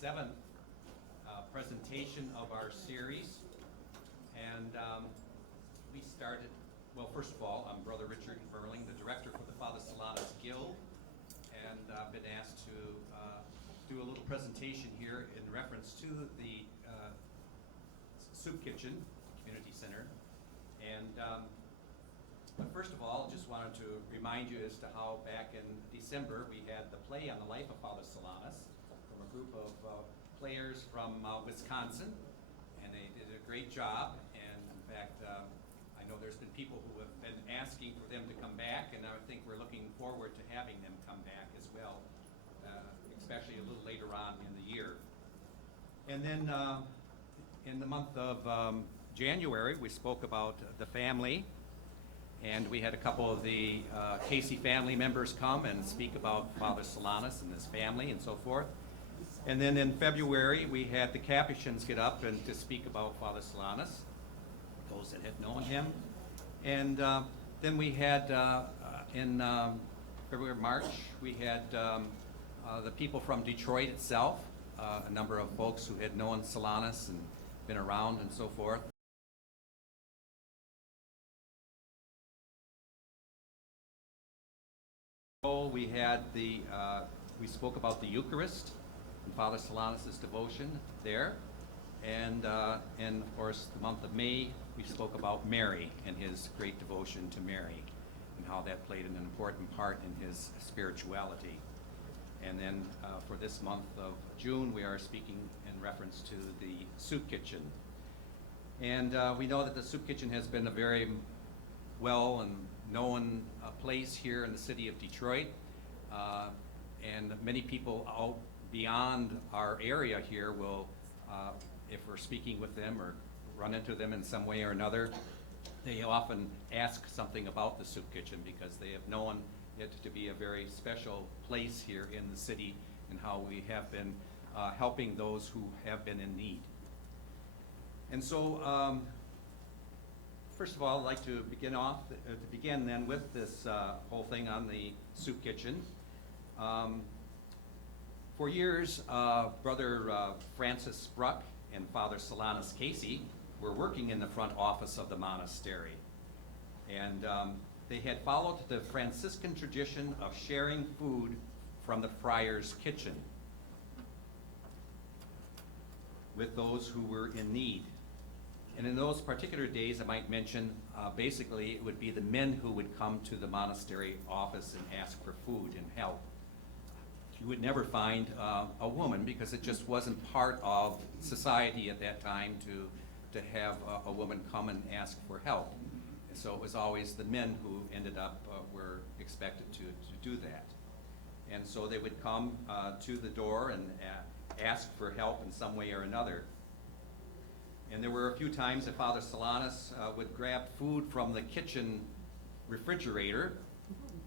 seventh presentation of our series. And we started, well, first of all, I'm Brother Richard Merling, the director for the Father Solanus Guild, and I've been asked to do a little presentation here in reference to the Soup Kitchen Community Center. And but first of all, just wanted to remind you as to how back in December we had the play on the life of Father Solanus from a group of players from Wisconsin, and they did a great job. And in fact, I know there's been people who have been asking for them to come back, and I think we're looking forward to having them come back as well, especially a little later on in the year. And then in the month of January, we spoke about the family. And we had a couple of the Casey family members come and speak about Father Solanus and his family and so forth. And then in February, we had the Capuchins get up and to speak about Father Solanus, those that had known him. And then we had in February, March, we had the people from Detroit itself, a number of folks who had known Solanus and been around and so forth. We had we spoke about the Eucharist and Father Solanus' devotion there, and of course the month of May we spoke about Mary and his great devotion to Mary and how that played an important part in his spirituality. And then for this month of June we are speaking in reference to the Soup Kitchen, and we know that the Soup Kitchen has been a very well and known place here in the city of Detroit, and many people out beyond our area here will, if we're speaking with them or run into them in some way or another, they often ask something about the Soup Kitchen because they have known it to be a very special place here in the city and how we have been helping those who have been in need. And so first of all, I'd like to begin then with this whole thing on the Soup Kitchen. For years, Brother Francis Bruck and Father Solanus Casey were working in the front office of the monastery. And they had followed the Franciscan tradition of sharing food from the friar's kitchen with those who were in need. And in those particular days, I might mention, basically it would be the men who would come to the monastery office and ask for food and help. You would never find a woman because it just wasn't part of society at that time to have a woman come and ask for help. So it was always the men who ended up were expected to do that. And so they would come to the door and ask for help in some way or another. And there were a few times that Father Solanus would grab food from the kitchen refrigerator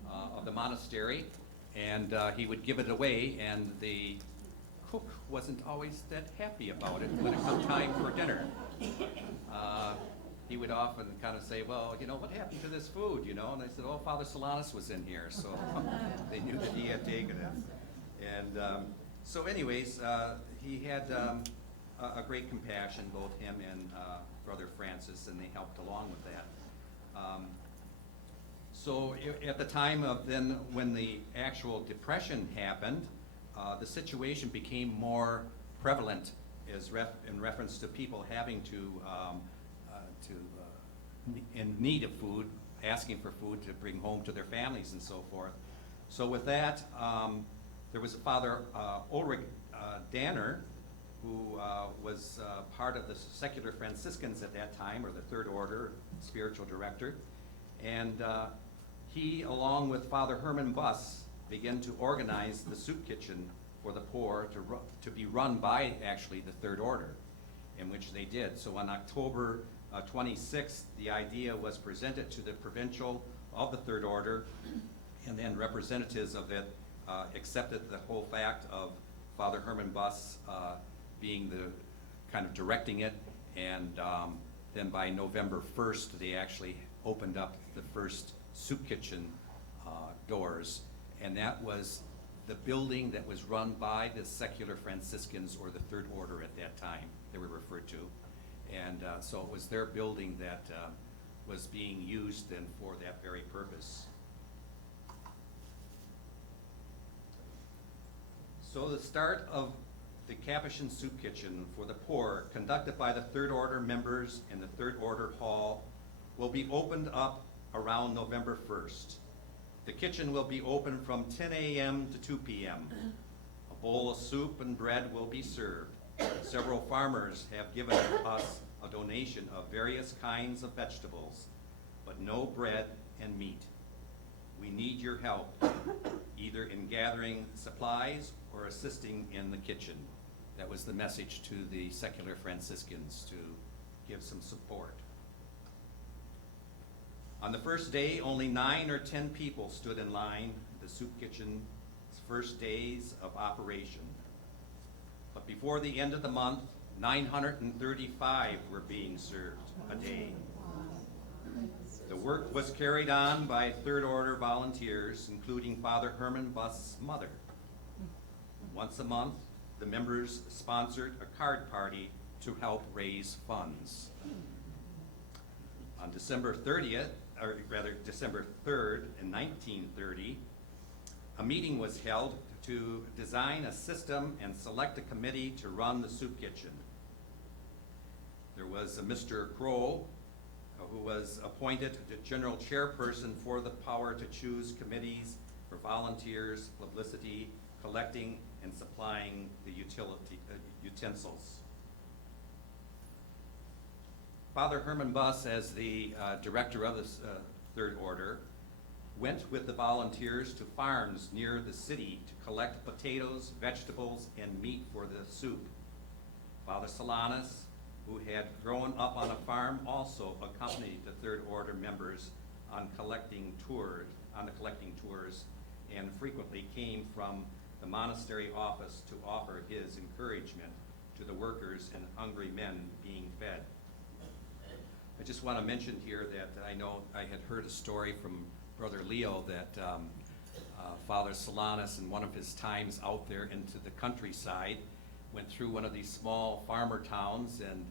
of the monastery, and he would give it away, and the cook wasn't always that happy about it when it come time for dinner. He would often kind of say, well, you know, what happened to this food, you know? And I said, oh, Father Solanus was in here, so they knew that he had taken it. And so anyways, he had a great compassion, both him and Brother Francis, and they helped along with that. So at the time of then when the actual depression happened, the situation became more prevalent in reference to people having to in need of food, asking for food to bring home to their families and so forth. So with that, there was a Father Ulrich Danner, who was part of the secular Franciscans at that time, or the Third Order, spiritual director. And he, along with Father Herman Buss, began to organize the Soup Kitchen for the poor to be run by, actually, the Third Order, in which they did. So on October 26th, the idea was presented to the provincial of the Third Order, and then representatives of it accepted the whole fact of Father Herman Buss being the kind of directing it, and then by November 1st, they actually opened up the first Soup Kitchen doors, and that was the building that was run by the secular Franciscans, or the Third Order at that time, they were referred to. And so it was their building that was being used then for that very purpose. So the start of the Capuchin Soup Kitchen for the poor, conducted by the Third Order members in the Third Order Hall, will be opened up around November 1st. The kitchen will be open from 10 a.m. to 2 p.m. A bowl of soup and bread will be served. Several farmers have given us a donation of various kinds of vegetables, but no bread and meat. We need your help, either in gathering supplies or assisting in the kitchen. That was the message to the secular Franciscans, to give some support. On the first day, only 9 or 10 people stood in line, the soup kitchen's first days of operation. But before the end of the month, 935 were being served a day. The work was carried on by Third Order volunteers, including Father Herman Buss's mother. Once a month, the members sponsored a card party to help raise funds. On December 30th, or rather December 3rd in 1930, a meeting was held to design a system and select a committee to run the soup kitchen. There was a Mr. Kroll, who was appointed the general chairperson for the power to choose committees for volunteers, publicity, collecting, and supplying the utensils. Father Herman Buss, as the director of the Third Order, went with the volunteers to farms near the city to collect potatoes, vegetables, and meat for the soup. Father Solanus, who had grown up on a farm, also accompanied the Third Order members on the collecting tours, and frequently came from the monastery office to offer his encouragement to the workers and hungry men being fed. I just want to mention here that I know I had heard a story from Brother Leo that Father Solanus, in one of his times out there into the countryside, went through one of these small farmer towns, and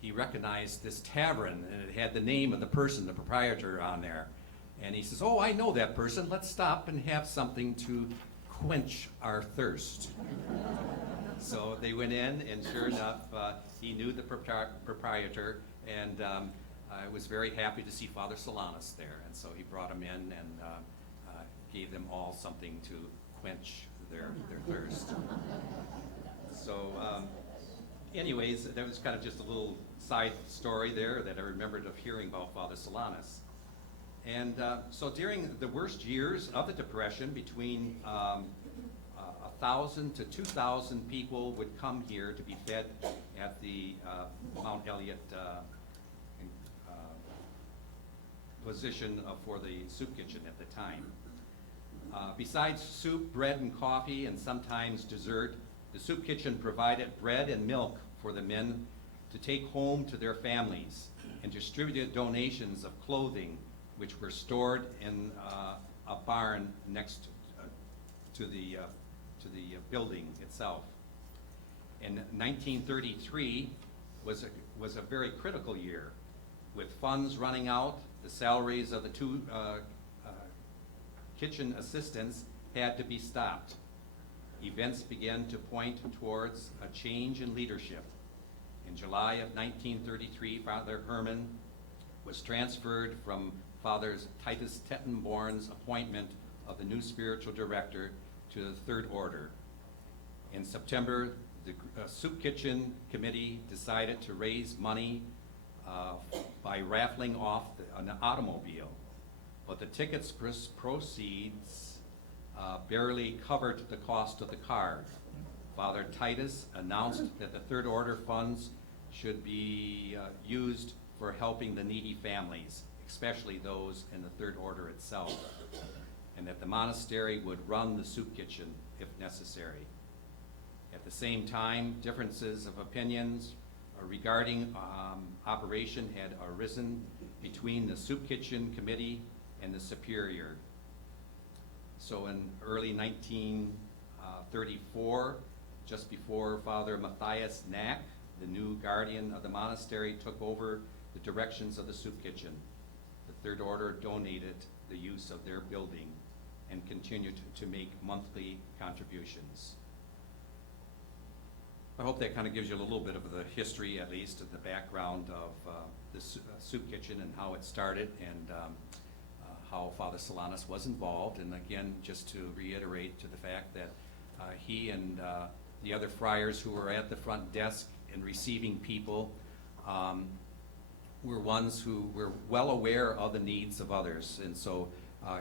he recognized this tavern, and it had the name of the person, the proprietor, on there. And he says, "Oh, I know that person. Let's stop and have something to quench our thirst." So they went in, and sure enough, he knew the proprietor, and I was very happy to see Father Solanus there. And so he brought him in and gave them all something to quench their thirst. So anyways, that was kind of just a little side story there that I remembered of hearing about Father Solanus. And so during the worst years of the Depression, between 1,000 to 2,000 people would come here to be fed at the Mount Elliott position for the soup kitchen at the time. Besides soup, bread, and coffee, and sometimes dessert, the soup kitchen provided bread and milk for the men to take home to their families, and distributed donations of clothing, which were stored in a barn next to the building itself. In 1933 was a very critical year, with funds running out. The salaries of the two kitchen assistants had to be stopped. Events began to point towards a change in leadership. In July of 1933, Father Herman was transferred from Father Titus Tettenborn's appointment of the new spiritual director to the Third Order. In September, the Soup Kitchen Committee decided to raise money by raffling off an automobile, but the tickets proceeds barely covered the cost of the car. Father Titus announced that the Third Order funds should be used for helping the needy families, especially those in the Third Order itself, and that the monastery would run the soup kitchen if necessary. At the same time, differences of opinions regarding operation had arisen between the soup kitchen committee and the superior. So in early 19 34, just before Father Matthias Knack, the new guardian of the monastery, took over the directions of the soup kitchen. The Third Order donated the use of their building and continued to make monthly contributions. I hope that kind of gives you a little bit of the history, at least, of the background of the soup kitchen and how it started, and how Father Solanus was involved. And again, just to reiterate to the fact that he and the other friars who were at the front desk and receiving people were ones who were well aware of the needs of others. And so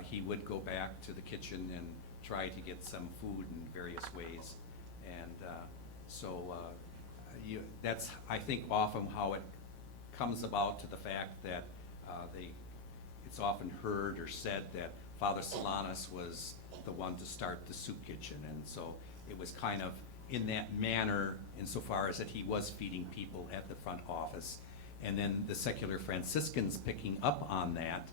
he would go back to the kitchen and try to get some food in various ways. And that's, I think, often how it comes about, to the fact that it's often heard or said that Father Solanus was the one to start the soup kitchen. And so it was kind of in that manner, insofar as that he was feeding people at the front office. And then the secular Franciscans picking up on that,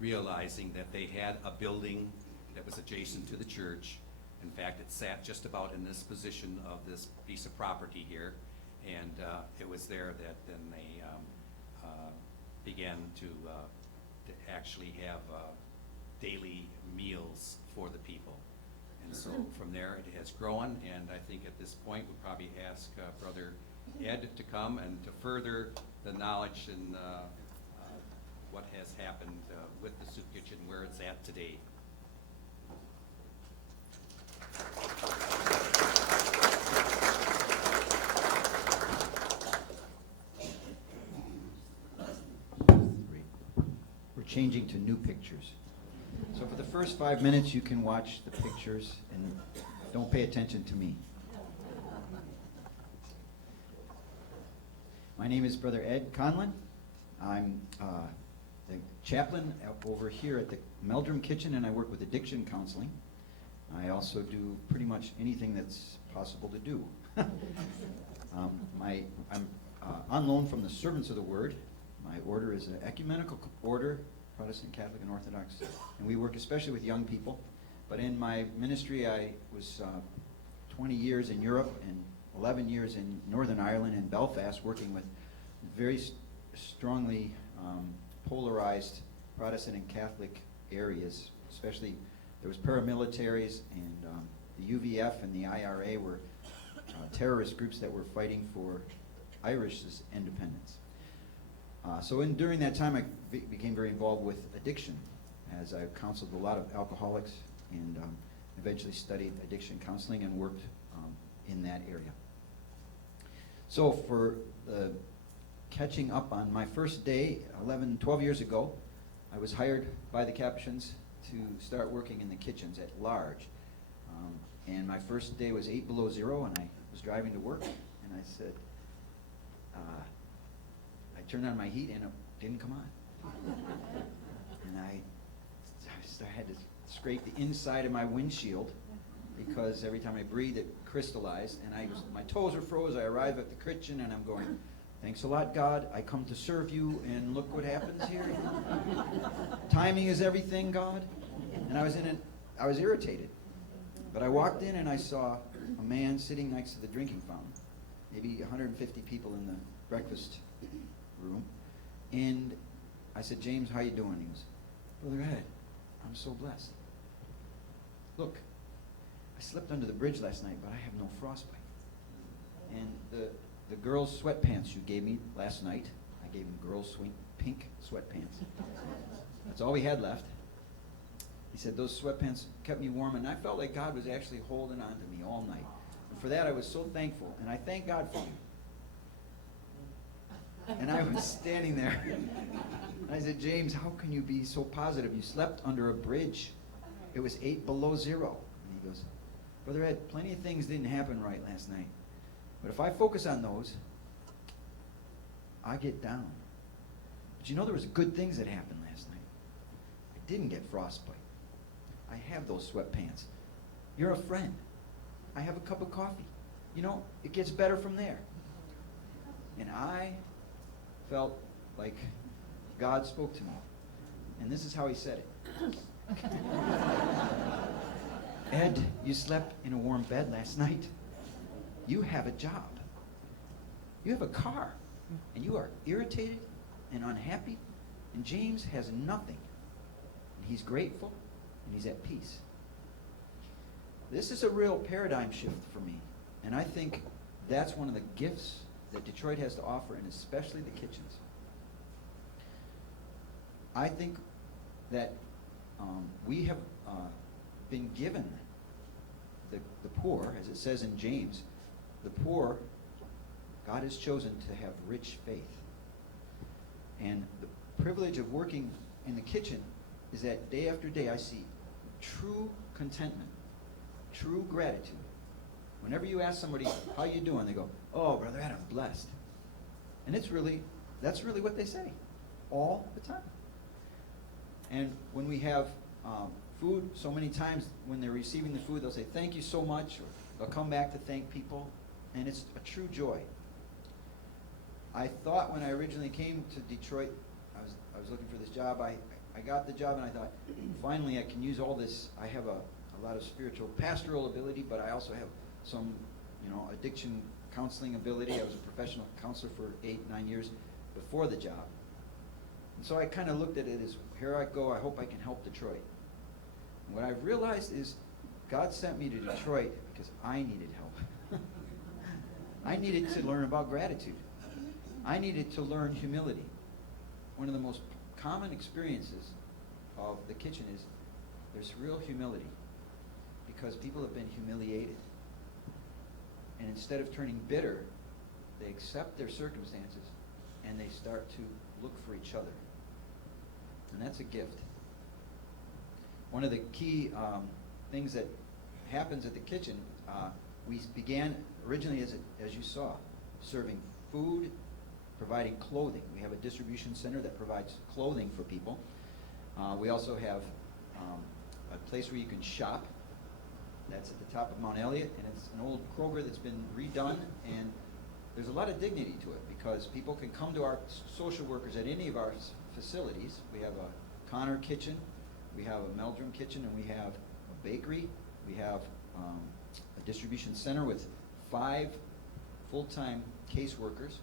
realizing that they had a building that was adjacent to the church. In fact, it sat just about in this position of this piece of property here. And it was there that then they began to actually have daily meals for the people. And so from there it has grown, and I think at this point we'll probably ask Brother Ed to come and to further the knowledge and what has happened with the soup kitchen, where it's at today. We're changing to new pictures. So for the first 5 minutes you can watch the pictures and don't pay attention to me. My name is Brother Ed Conlon. I'm the chaplain over here at the Meldrum Kitchen, and I work with addiction counseling. I also do pretty much anything that's possible to do. I'm on loan from the Servants of the Word. My order is an ecumenical order, Protestant, Catholic, and Orthodox, and we work especially with young people. But in my ministry, I was 20 years in Europe and 11 years in Northern Ireland and Belfast, working with very strongly polarized Protestant and Catholic areas. Especially, there was paramilitaries, and the UVF and the IRA were terrorist groups that were fighting for Irish's independence. During that time, I became very involved with addiction, as I counseled a lot of alcoholics, and eventually studied addiction counseling and worked in that area. So for catching up on my first day, 12 years ago, I was hired by the Capuchins to start working in the kitchens at large. And my first day was 8 below zero, and I was driving to work, and I said, I turned on my heat and it didn't come on. And I had to scrape the inside of my windshield, because every time I breathed it crystallized, and my toes were froze. I arrived at the kitchen and I'm going, thanks a lot, God, I come to serve you, and look what happens here. Timing is everything, God. And I was irritated. But I walked in and I saw a man sitting next to the drinking fountain, maybe 150 people in the breakfast room. And I said, James, how you doing? He goes, Brother Ed, I'm so blessed. Look, I slept under the bridge last night, but I have no frostbite. And the girls' sweatpants you gave me last night, I gave them girls' pink sweatpants. That's all we had left. He said those sweatpants kept me warm, and I felt like God was actually holding on to me all night. And for that, I was so thankful, and I thank God for you. And I was standing there, and I said, James, how can you be so positive? You slept under a bridge. It was 8 below zero. And he goes, Brother Ed, plenty of things didn't happen right last night. But if I focus on those, I get down. But you know, there was good things that happened last night. I didn't get frostbite. I have those sweatpants. You're a friend. I have a cup of coffee. You know, it gets better from there. And I felt like God spoke to me. And this is how he said it. Ed, you slept in a warm bed last night. You have a job. You have a car. And you are irritated and unhappy. And James has nothing. And he's grateful and he's at peace. This is a real paradigm shift for me. And I think that's one of the gifts that Detroit has to offer, and especially the kitchens. I think that we have been given the poor, as it says in James, the poor, God has chosen to have rich faith. And the privilege of working in the kitchen is that day after day I see true contentment, true gratitude. Whenever you ask somebody, how you doing? They go, oh, Brother Ed, I'm blessed. And that's really what they say all the time. And when we have food, so many times when they're receiving the food, they'll say, thank you so much, or they'll come back to thank people, and it's a true joy. I thought when I originally came to Detroit, I was looking for this job. I got the job, and I thought, finally, I can use all this. I have a lot of spiritual pastoral ability, but I also have some, addiction counseling ability. I was a professional counselor for 8-9 years before the job. And so I kind of looked at it as, here I go, I hope I can help Detroit. And what I've realized is God sent me to Detroit because I needed help. I needed to learn about gratitude. I needed to learn humility. One of the most common experiences of the kitchen is there's real humility because people have been humiliated. And instead of turning bitter, they accept their circumstances and they start to look for each other. And that's a gift. One of the key things that happens at the kitchen, we began originally, as you saw, serving food, providing clothing. We have a distribution center that provides clothing for people. We also have a place where you can shop. That's at the top of Mount Elliott, and it's an old Kroger that's been redone, and there's a lot of dignity to it because people can come to our social workers at any of our facilities. We have a Connor kitchen, we have a Meldrum kitchen, and we have a bakery. We have a distribution center with 5 full-time caseworkers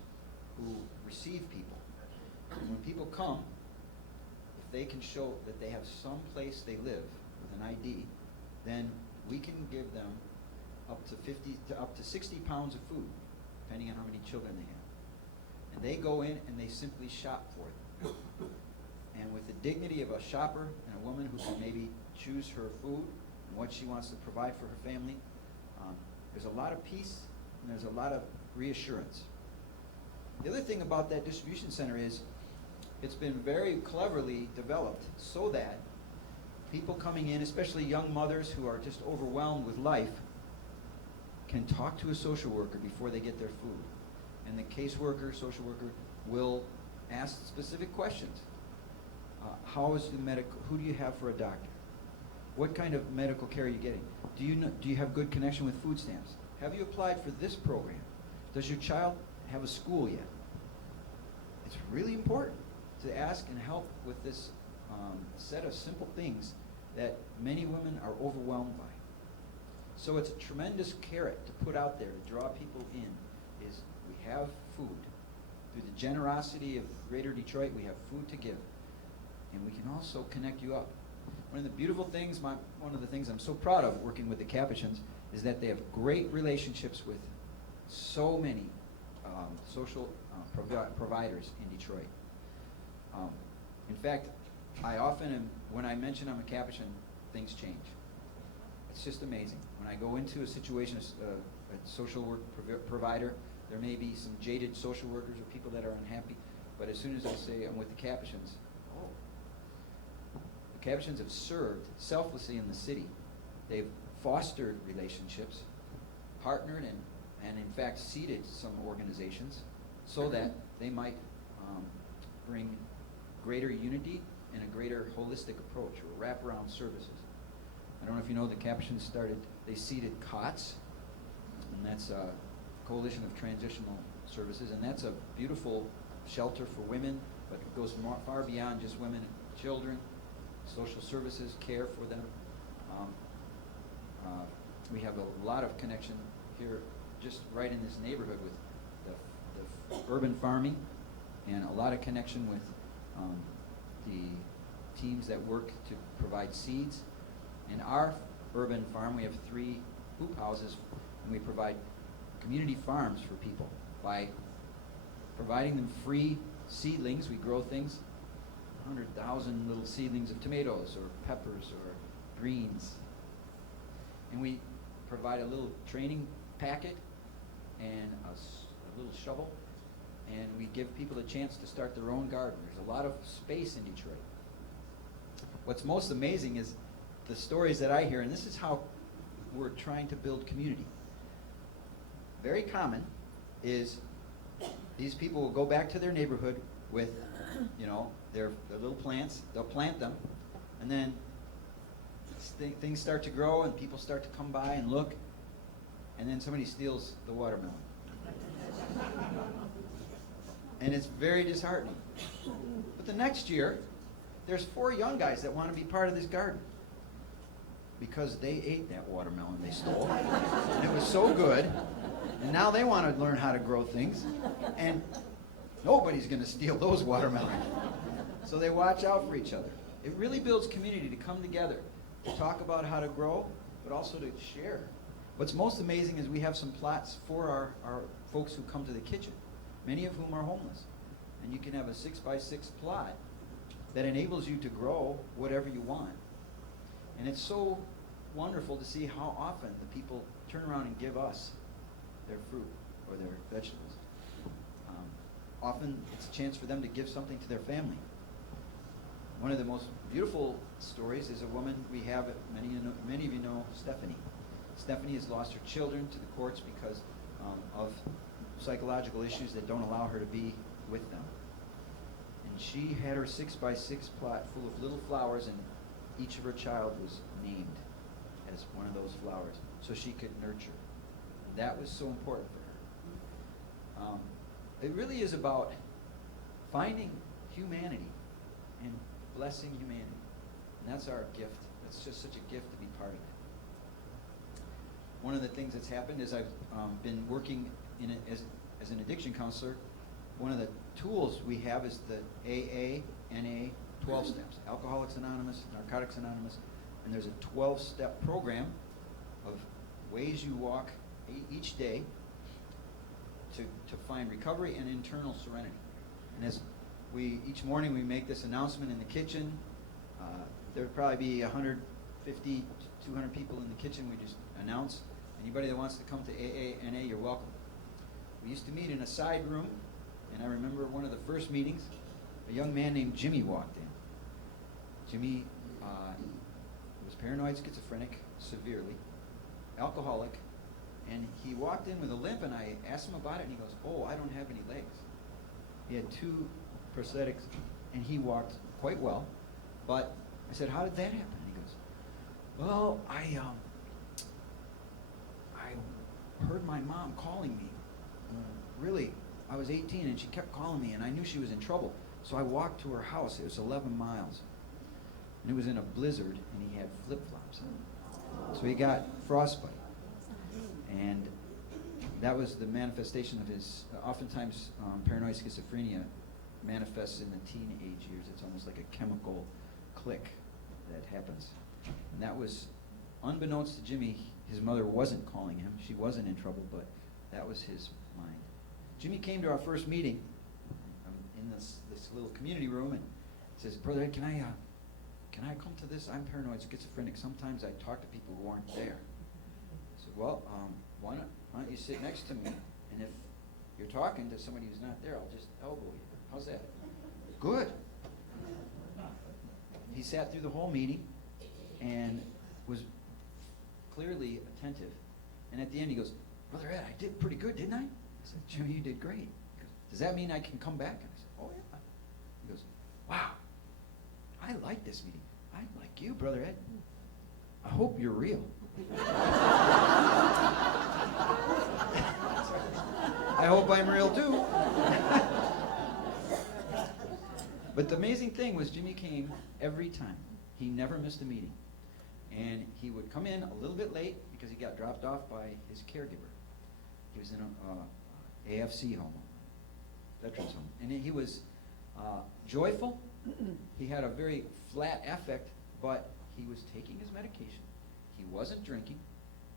who receive people. And when people come, if they can show that they have some place they live with an ID, then we can give them up to 60 pounds of food, depending on how many children they have. And they go in and they simply shop for them. And with the dignity of a shopper and a woman who can maybe choose her food and what she wants to provide for her family, there's a lot of peace and there's a lot of reassurance. The other thing about that distribution center is it's been very cleverly developed so that people coming in, especially young mothers who are just overwhelmed with life, can talk to a social worker before they get their food. And the caseworker, social worker, will ask specific questions. How is the who do you have for a doctor? What kind of medical care are you getting? Do you have good connection with food stamps? Have you applied for this program? Does your child have a school yet? It's really important to ask and help with this set of simple things that many women are overwhelmed by. So it's a tremendous carrot to put out there to draw people in, is we have food. Through the generosity of Greater Detroit, we have food to give. And we can also connect you up. One of the beautiful things, one of the things I'm so proud of working with the Capuchins is that they have great relationships with so many social providers in Detroit. In fact, I often when I mention I'm a Capuchin, things change. It's just amazing. When I go into a situation, a social work provider, there may be some jaded social workers or people that are unhappy, but as soon as I say I'm with the Capuchins, the Capuchins have served selflessly in the city. They've fostered relationships, partnered, and in fact seeded some organizations so that they might bring greater unity and a greater holistic approach or wraparound services. I don't know if you know, the Capuchins they seeded COTS, and that's a Coalition of Transitional Services, and that's a beautiful shelter for women, but it goes far beyond just women and children, social services, care for them. we have a lot of connection here, just right in this neighborhood with the urban farming, and a lot of connection with the teams that work to provide seeds. In our urban farm, we have 3 hoop houses, and we provide community farms for people by providing them free seedlings. We grow things, 100,000 little seedlings of tomatoes or peppers or greens. And we provide a little training packet and a little shovel, and we give people a chance to start their own garden. There's a lot of space in Detroit. What's most amazing is the stories that I hear, and this is how we're trying to build community. Very common is these people will go back to their neighborhood with, their little plants. They'll plant them, and then things start to grow, and people start to come by and look, and then somebody steals the watermelon. And it's very disheartening. But the next year, there's 4 young guys that want to be part of this garden because they ate that watermelon they stole, and it was so good, and now they want to learn how to grow things, and nobody's going to steal those watermelons. So they watch out for each other. It really builds community to come together, to talk about how to grow, but also to share. What's most amazing is we have some plots for our folks who come to the kitchen, many of whom are homeless. And you can have a 6x6 plot that enables you to grow whatever you want. And it's so wonderful to see how often the people turn around and give us their fruit or their vegetables. Often it's a chance for them to give something to their family. One of the most beautiful stories is a woman we have, many of you know Stephanie. Stephanie has lost her children to the courts because of psychological issues that don't allow her to be with them. And she had her 6x6 plot full of little flowers, and each of her child was named as one of those flowers so she could nurture. That was so important for her. It really is about finding humanity and blessing humanity. And that's our gift. It's just such a gift to be part of it. One of the things that's happened is I've been working as an addiction counselor. One of the tools we have is the AA, NA 12 steps. Alcoholics Anonymous, Narcotics Anonymous, and there's a 12-step program of ways you walk each day to find recovery and internal serenity. And as each morning we make this announcement in the kitchen, there'd probably be 150 to 200 people in the kitchen. We just announce, anybody that wants to come to AA, NA, you're welcome. We used to meet in a side room, and I remember one of the first meetings, a young man named Jimmy walked in. Jimmy was paranoid schizophrenic, severely, alcoholic, and he walked in with a limp, and I asked him about it, and he goes, "Oh, I don't have any legs." He had 2 prosthetics, and he walked quite well, but I said, "How did that happen?" And he goes, "Well, I heard my mom calling me. Really, I was 18, and she kept calling me, and I knew she was in trouble. So I walked to her house. It was 11 miles. And it was in a blizzard, and he had flip-flops on. So he got frostbite. And that was the manifestation of his, oftentimes paranoid schizophrenia manifests in the teenage years. It's almost like a chemical click that happens. And that was, unbeknownst to Jimmy, his mother wasn't calling him. She wasn't in trouble, but that was his mind. Jimmy came to our first meeting in this little community room and says, "Brother Ed, can I come to this? I'm paranoid schizophrenic. Sometimes I talk to people who aren't there." I said, "Well, why don't you sit next to me, and if you're talking to somebody who's not there, I'll just elbow you. How's that?" "Good." He sat through the whole meeting and was clearly attentive. And at the end he goes, "Brother Ed, I did pretty good, didn't I?" I said, "Jimmy, you did great." He goes, "Does that mean I can come back?" And I said, "Oh yeah." He goes, "Wow, I like this meeting. I like you, Brother Ed. I hope you're real." I hope I'm real too. But the amazing thing was Jimmy came every time. He never missed a meeting. And he would come in a little bit late because he got dropped off by his caregiver. He was in a AFC home, veterans home. And he was joyful. He had a very flat affect, but he was taking his medication. He wasn't drinking.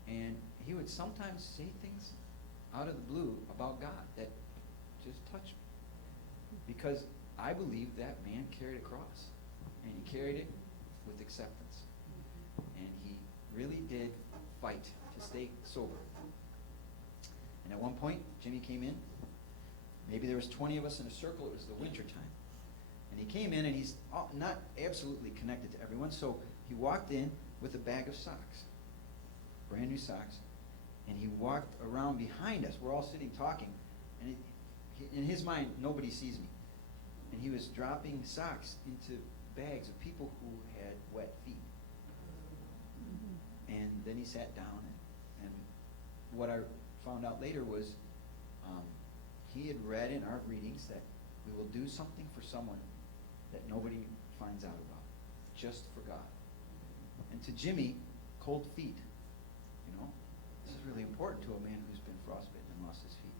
And he would sometimes say things out of the blue about God that just touched me. Because I believe that man carried a cross. And he carried it with acceptance. And he really did fight to stay sober. And at one point, Jimmy came in. Maybe there was 20 of us in a circle. It was the winter time. And he came in, and he's not absolutely connected to everyone. So he walked in with a bag of socks, brand new socks. And he walked around behind us. We're all sitting talking. And in his mind, nobody sees me. And he was dropping socks into bags of people who had wet feet. And then he sat down, and what I found out later was he had read in our readings that we will do something for someone that nobody finds out about, just for God. And to Jimmy, cold feet, this is really important to a man who's been frostbitten and lost his feet.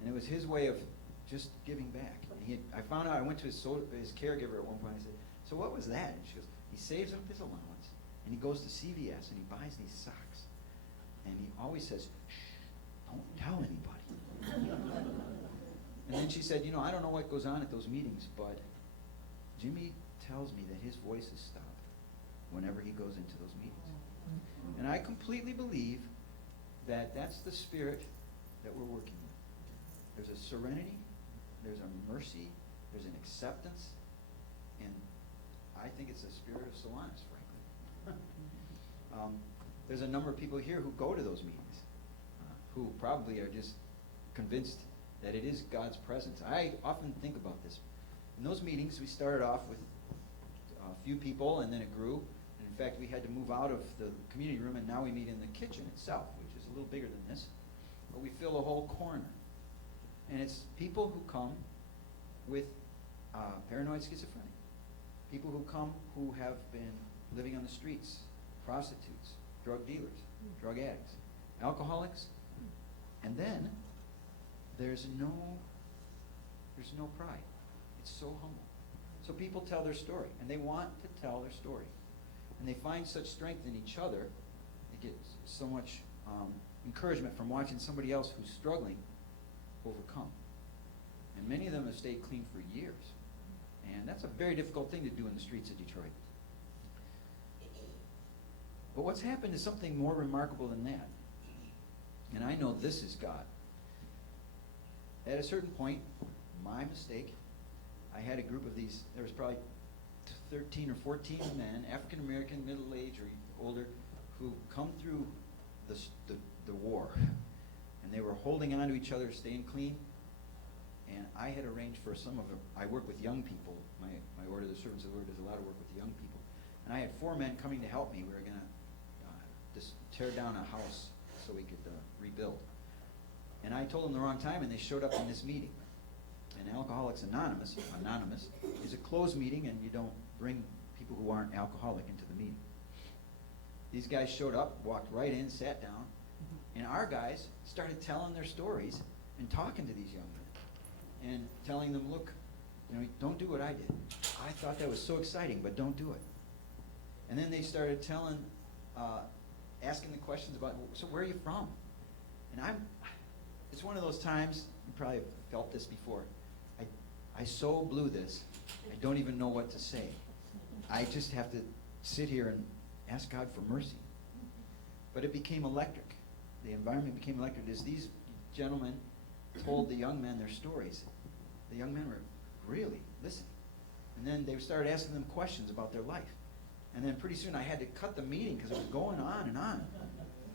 And it was his way of just giving back. And I found out, I went to his caregiver at one point. I said, "So what was that?" And she goes, "He saves up his allowance, and he goes to CVS, and he buys these socks. And he always says, 'Shh, don't tell anybody.'" And then she said, "I don't know what goes on at those meetings, but Jimmy tells me that his voice is stopped whenever he goes into those meetings." And I completely believe that that's the spirit that we're working with. There's a serenity, there's a mercy, there's an acceptance, and I think it's the spirit of Solanus, frankly. There's a number of people here who go to those meetings, who probably are just convinced that it is God's presence. I often think about this. In those meetings, we started off with a few people, and then it grew. And in fact, we had to move out of the community room, and now we meet in the kitchen itself, which is a little bigger than this. But we fill a whole corner. And it's people who come with paranoid schizophrenia. People who come who have been living on the streets, prostitutes, drug dealers, drug addicts, alcoholics. And then there's no pride. It's so humble. So people tell their story, and they want to tell their story. And they find such strength in each other. They get so much encouragement from watching somebody else who's struggling overcome. And many of them have stayed clean for years. And that's a very difficult thing to do in the streets of Detroit. But what's happened is something more remarkable than that. And I know this is God. At a certain point, my mistake, I had a group of these, there was probably 13 or 14 men, African American, middle age or older, who come through the war. And they were holding on to each other, staying clean. And I had arranged for some of them. I work with young people. My order, the Servants of the Lord, does a lot of work with young people. And I had 4 men coming to help me. We were going to just tear down a house so we could rebuild. And I told them the wrong time, and they showed up in this meeting. And Alcoholics Anonymous is a closed meeting, and you don't bring people who aren't alcoholic into the meeting. These guys showed up, walked right in, sat down, and our guys started telling their stories and talking to these young men and telling them, "Look, don't do what I did. I thought that was so exciting, but don't do it." And then they started asking the questions about, "So where are you from?" And it's one of those times, you probably have felt this before, I so blew this, I don't even know what to say. I just have to sit here and ask God for mercy. But it became electric. The environment became electric. As these gentlemen told the young men their stories, the young men were really listening. And then they started asking them questions about their life. And then pretty soon I had to cut the meeting because it was going on and on.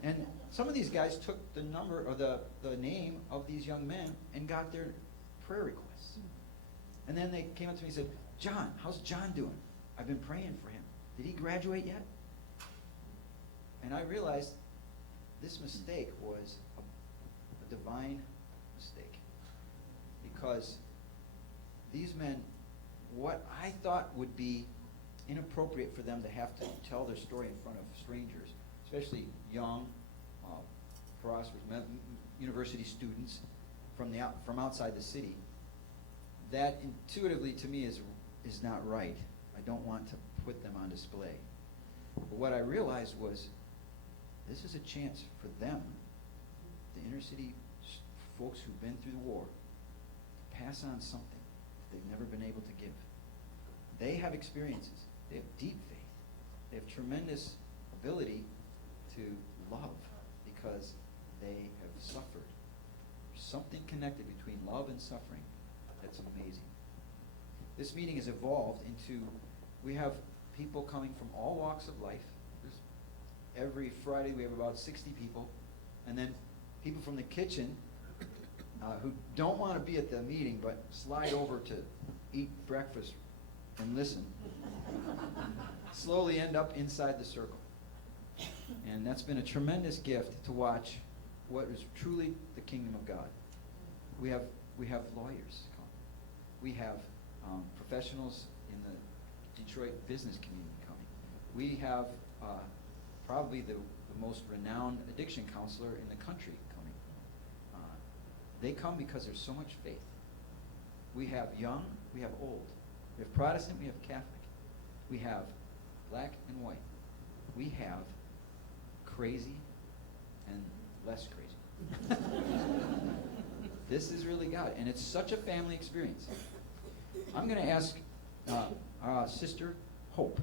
And some of these guys took the number or the name of these young men and got their prayer requests. And then they came up to me and said, "John, how's John doing? I've been praying for him. Did he graduate yet?" And I realized this mistake was a divine mistake. Because these men, what I thought would be inappropriate for them to have to tell their story in front of strangers, especially young, prosperous university students from outside the city. That intuitively to me is not right. I don't want to put them on display. But what I realized was this is a chance for them, the inner city folks who've been through the war, to pass on something they've never been able to give. They have experiences. They have deep faith. They have tremendous ability to love because they have suffered. There's something connected between love and suffering that's amazing. This meeting has evolved into, we have people coming from all walks of life. Every Friday we have about 60 people, and then people from the kitchen who don't want to be at the meeting but slide over to eat breakfast and listen, slowly end up inside the circle. And that's been a tremendous gift to watch what is truly the kingdom of God. We have lawyers come. We have professionals in the Detroit business community coming. We have probably the most renowned addiction counselor in the country coming. They come because there's so much faith. We have young, we have old. We have Protestant, we have Catholic. We have black and white. We have crazy and less crazy. This is really God, and it's such a family experience. I'm going to ask Sister Hope.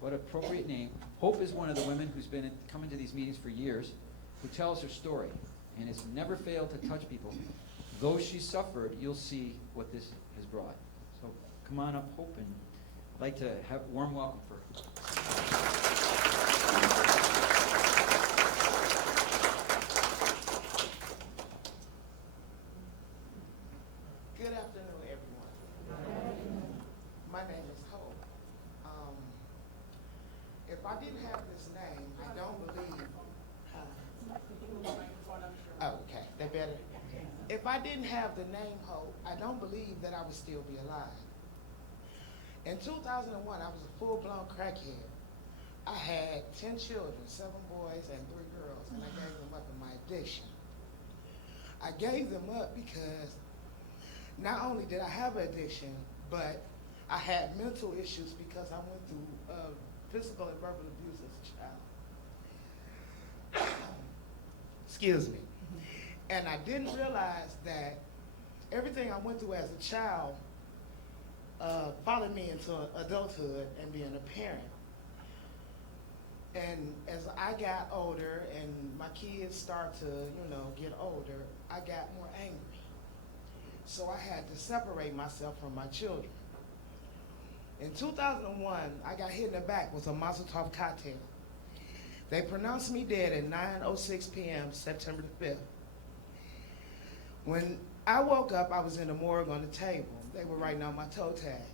What appropriate name. Hope is one of the women who's been coming to these meetings for years, who tells her story, and has never failed to touch people. Though she suffered, you'll see what this has brought. So come on up, Hope, and I'd like to have a warm welcome for her. Good afternoon, everyone. My name is Hope. If I didn't have this name, I don't believe. Okay, they better. If I didn't have the name Hope, I don't believe that I would still be alive. In 2001, I was a full-blown crackhead. I had 10 children, 7 boys and 3 girls, and I gave them up in my addiction. I gave them up because not only did I have an addiction, but I had mental issues because I went through physical and verbal abuse as a child. Excuse me. And I didn't realize that everything I went through as a child followed me into adulthood and being a parent. And as I got older and my kids start to, get older, I got more angry. So I had to separate myself from my children. In 2001, I got hit in the back with a Molotov cocktail. They pronounced me dead at 9:06 p.m. September the 5th. When I woke up, I was in the morgue on the table. They were writing on my toe tag.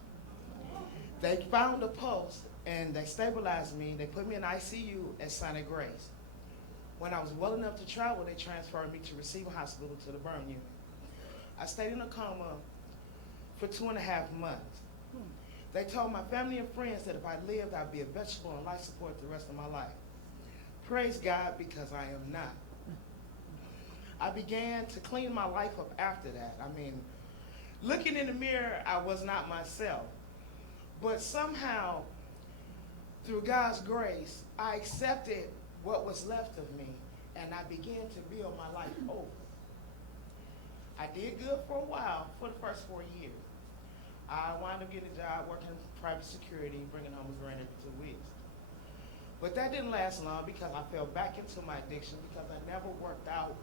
They found a pulse and they stabilized me. They put me in ICU at Santa Grace. When I was well enough to travel, they transferred me to Receiver Hospital to the burn unit. I stayed in a coma for 2.5 months. They told my family and friends that if I lived, I'd be a vegetable on life support the rest of my life. Praise God, because I am not. I began to clean my life up after that. I mean, looking in the mirror, I was not myself. But somehow, through God's grace, I accepted what was left of me, and I began to build my life over. I did good for a while, for the first 4 years. I wound up getting a job working in private security, bringing home a grand every 2 weeks. But that didn't last long because I fell back into my addiction because I never worked out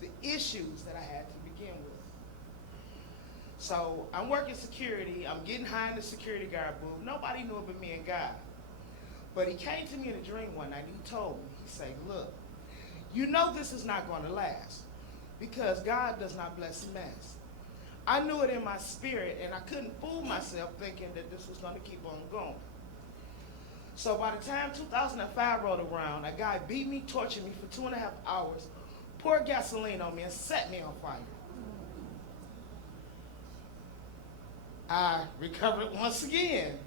the issues that I had to begin with. So I'm working security, I'm getting high in the security guard booth. Nobody knew it but me and God. But he came to me in a dream one night and he told me, he said, look, you know this is not going to last because God does not bless mess. I knew it in my spirit and I couldn't fool myself thinking that this was going to keep on going. So by the time 2005 rolled around, a guy beat me, tortured me for 2.5 hours, poured gasoline on me and set me on fire. I recovered once again.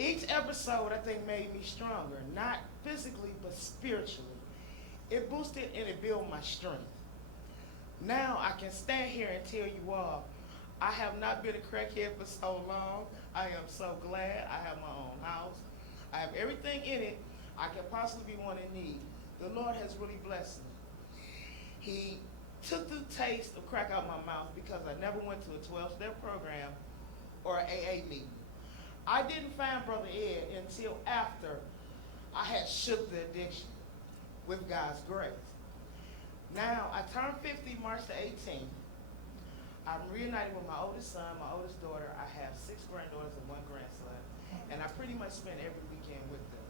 Each episode, I think, made me stronger, not physically, but spiritually. It boosted and it built my strength. Now I can stand here and tell you all, I have not been a crackhead for so long. I am so glad I have my own house. I have everything in it I can possibly want and need. The Lord has really blessed me. He took the taste of crack out my mouth because I never went to a 12-step program or an AA meeting. I didn't find Brother Ed until after I had shook the addiction with God's grace. Now, I turned 50 March the 18th. I'm reunited with my oldest son, my oldest daughter. I have 6 granddaughters and 1 grandson, and I pretty much spend every weekend with them.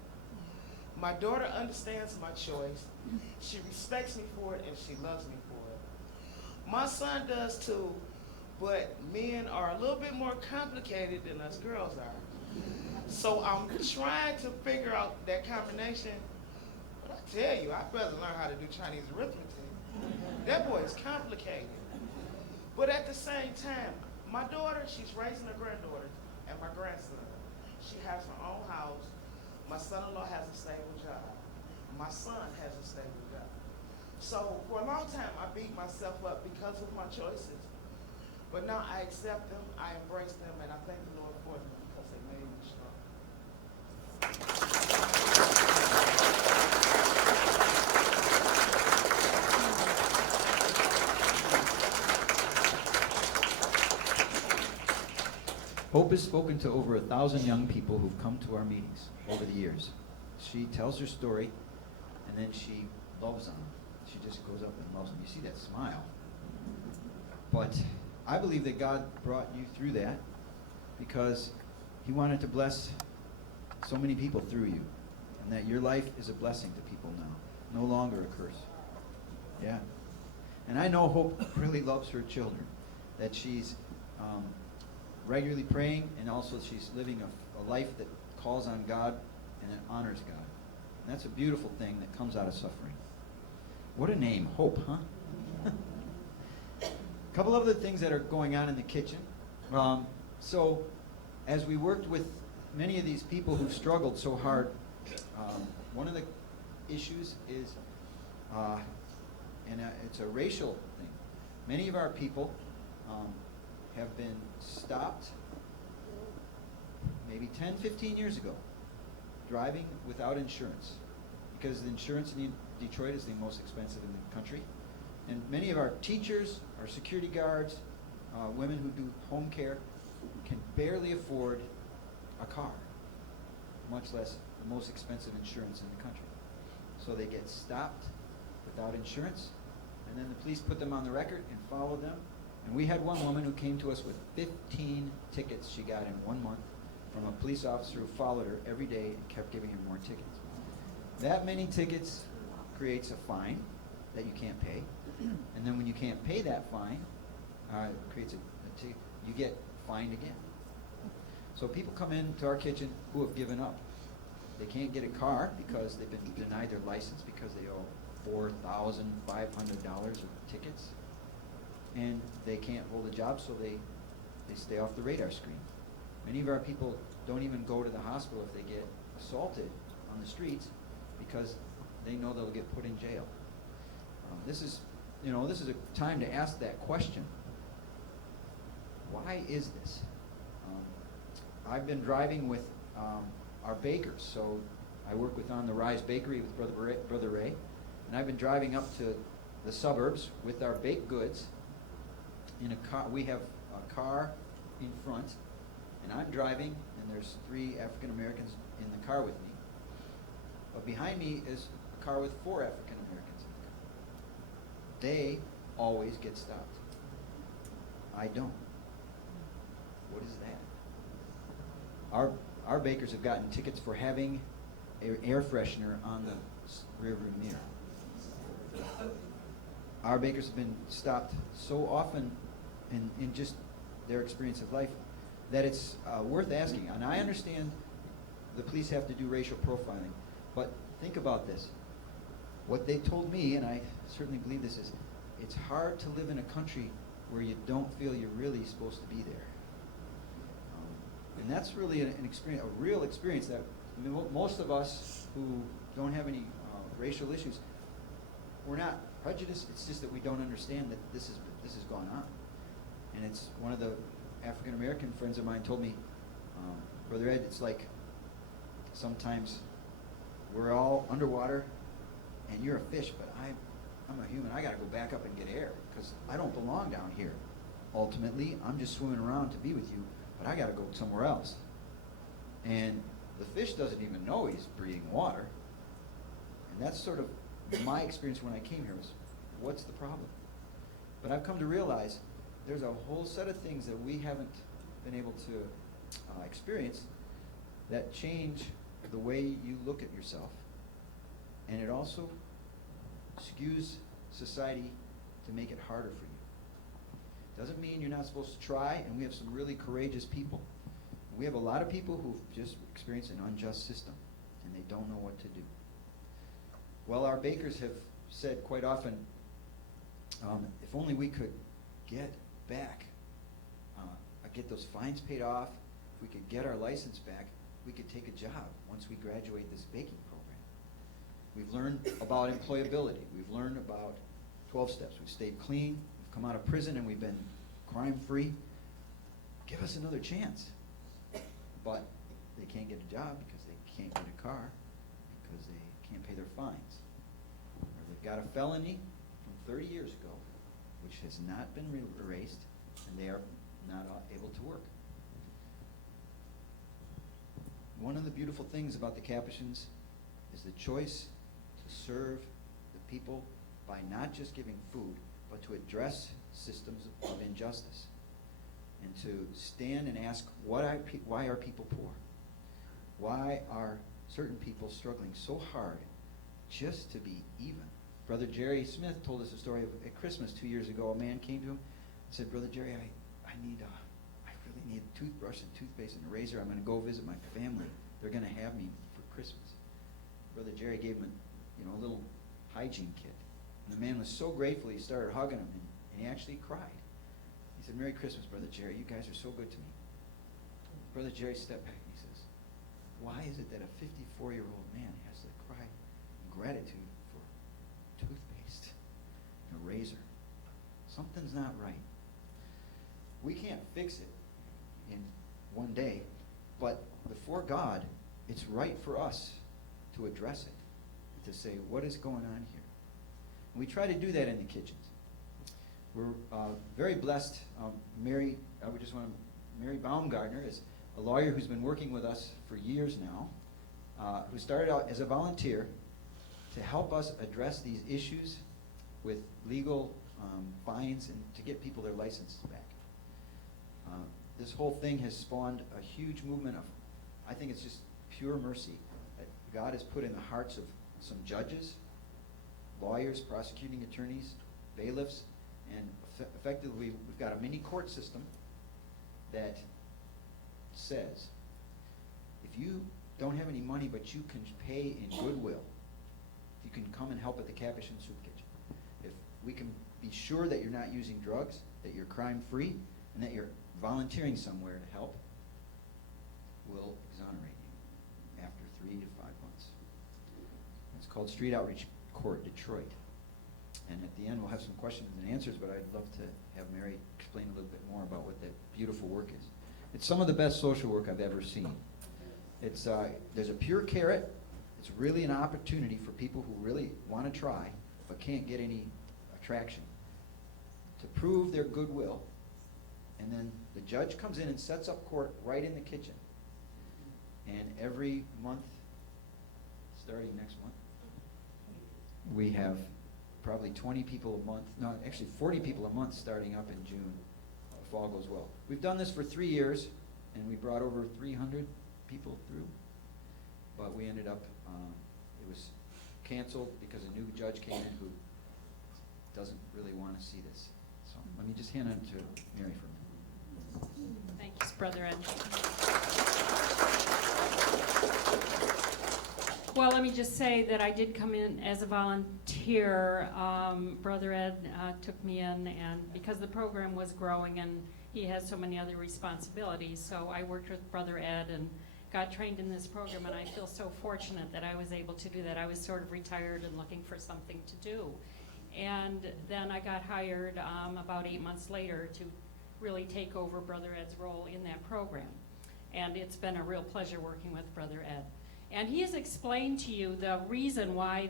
My daughter understands my choice. She respects me for it, and she loves me for it. My son does too, but men are a little bit more complicated than us girls are. So I'm trying to figure out that combination. But I tell you, I'd rather learn how to do Chinese arithmetic. That boy is complicated. But at the same time, my daughter, she's raising her granddaughters and my grandson. She has her own house. My son-in-law has a stable job. My son has a stable job. So for a long time, I beat myself up because of my choices. But now I accept them, I embrace them, and I thank the Lord for them because they made me strong. Hope has spoken to over 1,000 young people who've come to our meetings over the years. She tells her story, and then she loves them. She just goes up and loves them. You see that smile. But I believe that God brought you through that because He wanted to bless so many people through you, and that your life is a blessing to people now, no longer a curse. Yeah. And I know Hope really loves her children, that she's regularly praying, and also she's living a life that calls on God and that honors God. And that's a beautiful thing that comes out of suffering. What a name, Hope, huh? A couple other things that are going on in the kitchen. So as we worked with many of these people who struggled so hard, one of the issues is, it's a racial thing. Many of our people have been stopped maybe 10, 15 years ago driving without insurance, because the insurance in Detroit is the most expensive in the country. And many of our teachers, our security guards, women who do home care can barely afford a car, much less the most expensive insurance in the country. So they get stopped without insurance, and then the police put them on the record and follow them. And we had one woman who came to us with 15 tickets she got in 1 month from a police officer who followed her every day and kept giving her more tickets. That many tickets creates a fine that you can't pay. And then when you can't pay that fine, it creates you get fined again. So people come into our kitchen who have given up. They can't get a car because they've been denied their license because they owe $4,500 of tickets. And they can't hold a job, so they stay off the radar screen. Many of our people don't even go to the hospital if they get assaulted on the streets because they know they'll get put in jail. This is a time to ask that question. Why is this? I've been driving with our bakers, so I work with On the Rise Bakery with Brother Ray, and I've been driving up to the suburbs with our baked goods in a car. We have a car in front, and I'm driving, and there's 3 African Americans in the car with me. But behind me is a car with 4 African Americans in the car. They always get stopped. I don't. What is that? Our bakers have gotten tickets for having an air freshener on the rearview mirror. Our bakers have been stopped so often in just their experience of life that it's worth asking. And I understand the police have to do racial profiling, but think about this. What they told me, and I certainly believe this, is it's hard to live in a country where you don't feel you're really supposed to be there. And that's really an experience, a real experience that most of us who don't have any racial issues, we're not prejudiced. It's just that we don't understand that this has gone on. And it's one of the African American friends of mine told me, Brother Ed, it's like sometimes we're all underwater and you're a fish, but I'm a human. I got to go back up and get air because I don't belong down here. Ultimately, I'm just swimming around to be with you, but I got to go somewhere else. And the fish doesn't even know he's breathing water. And that's sort of my experience when I came here was, what's the problem? But I've come to realize there's a whole set of things that we haven't been able to experience that change the way you look at yourself. And it also skews society to make it harder for you. Doesn't mean you're not supposed to try, and we have some really courageous people. We have a lot of people who've just experienced an unjust system, and they don't know what to do. Well, our bakers have said quite often, if only we could get back, get those fines paid off, if we could get our license back, we could take a job once we graduate this baking program. We've learned about employability. We've learned about 12 steps. We've stayed clean. We've come out of prison and we've been crime-free. Give us another chance. But they can't get a job because they can't get a car because they can't pay their fines. Or they've got a felony from 30 years ago which has not been erased, and they are not able to work. One of the beautiful things about the Capuchins is the choice to serve the people by not just giving food, but to address systems of injustice and to stand and ask, why are people poor? Why are certain people struggling so hard just to be even? Brother Jerry Smith told us a story at Christmas 2 years ago. A man came to him and said, Brother Jerry, I really need a toothbrush and toothpaste and a razor. I'm going to go visit my family. They're going to have me for Christmas. Brother Jerry gave him a little hygiene kit. And the man was so grateful, he started hugging him, and he actually cried. He said, Merry Christmas, Brother Jerry. You guys are so good to me. Brother Jerry stepped back and he says, why is it that a 54-year-old man has to cry in gratitude for toothpaste and a razor? Something's not right. We can't fix it in one day, but before God, it's right for us to address it, to say, what is going on here? And we try to do that in the kitchens. We're very blessed. Mary Baumgartner is a lawyer who's been working with us for years now, who started out as a volunteer to help us address these issues with legal fines and to get people their licenses back. This whole thing has spawned a huge movement of, I think it's just pure mercy that God has put in the hearts of some judges, lawyers, prosecuting attorneys, bailiffs, and effectively we've got a mini court system that says if you don't have any money but you can pay in goodwill, you can come and help at the Capuchin Soup Kitchen. If we can be sure that you're not using drugs, that you're crime-free, and that you're volunteering somewhere to help, we'll exonerate you after 3 to 5 months. It's called Street Outreach Court, Detroit. And at the end, we'll have some questions and answers, but I'd love to have Mary explain a little bit more about what that beautiful work is. It's some of the best social work I've ever seen. It's there's a pure carrot. It's really an opportunity for people who really want to try but can't get any traction to prove their goodwill. And then the judge comes in and sets up court right in the kitchen. And every month, starting next month, we have probably 20 people a month, no, actually 40 people a month starting up in June, if all goes well. We've done this for 3 years, and we brought over 300 people through. But we ended up, it was canceled because a new judge came in who doesn't really want to see this. So let me just hand it to Mary for a minute. Thanks, Brother Ed. Well, let me just say that I did come in as a volunteer. Brother Ed took me in, and because the program was growing and he has so many other responsibilities, so I worked with Brother Ed and got trained in this program, and I feel so fortunate that I was able to do that. I was sort of retired and looking for something to do. And then I got hired about 8 months later to really take over Brother Ed's role in that program. And it's been a real pleasure working with Brother Ed. And he has explained to you the reason why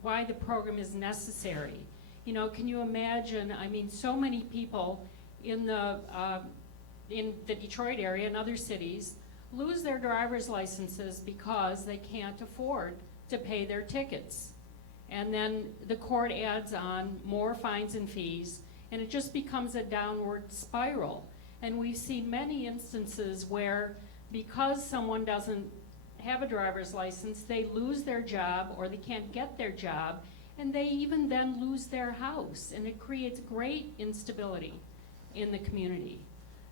why the program is necessary. You know, can you imagine, I mean, so many people in the Detroit area and other cities lose their driver's licenses because they can't afford to pay their tickets. And then the court adds on more fines and fees, and it just becomes a downward spiral. And we've seen many instances where because someone doesn't have a driver's license, they lose their job or they can't get their job, and they even then lose their house, and it creates great instability in the community.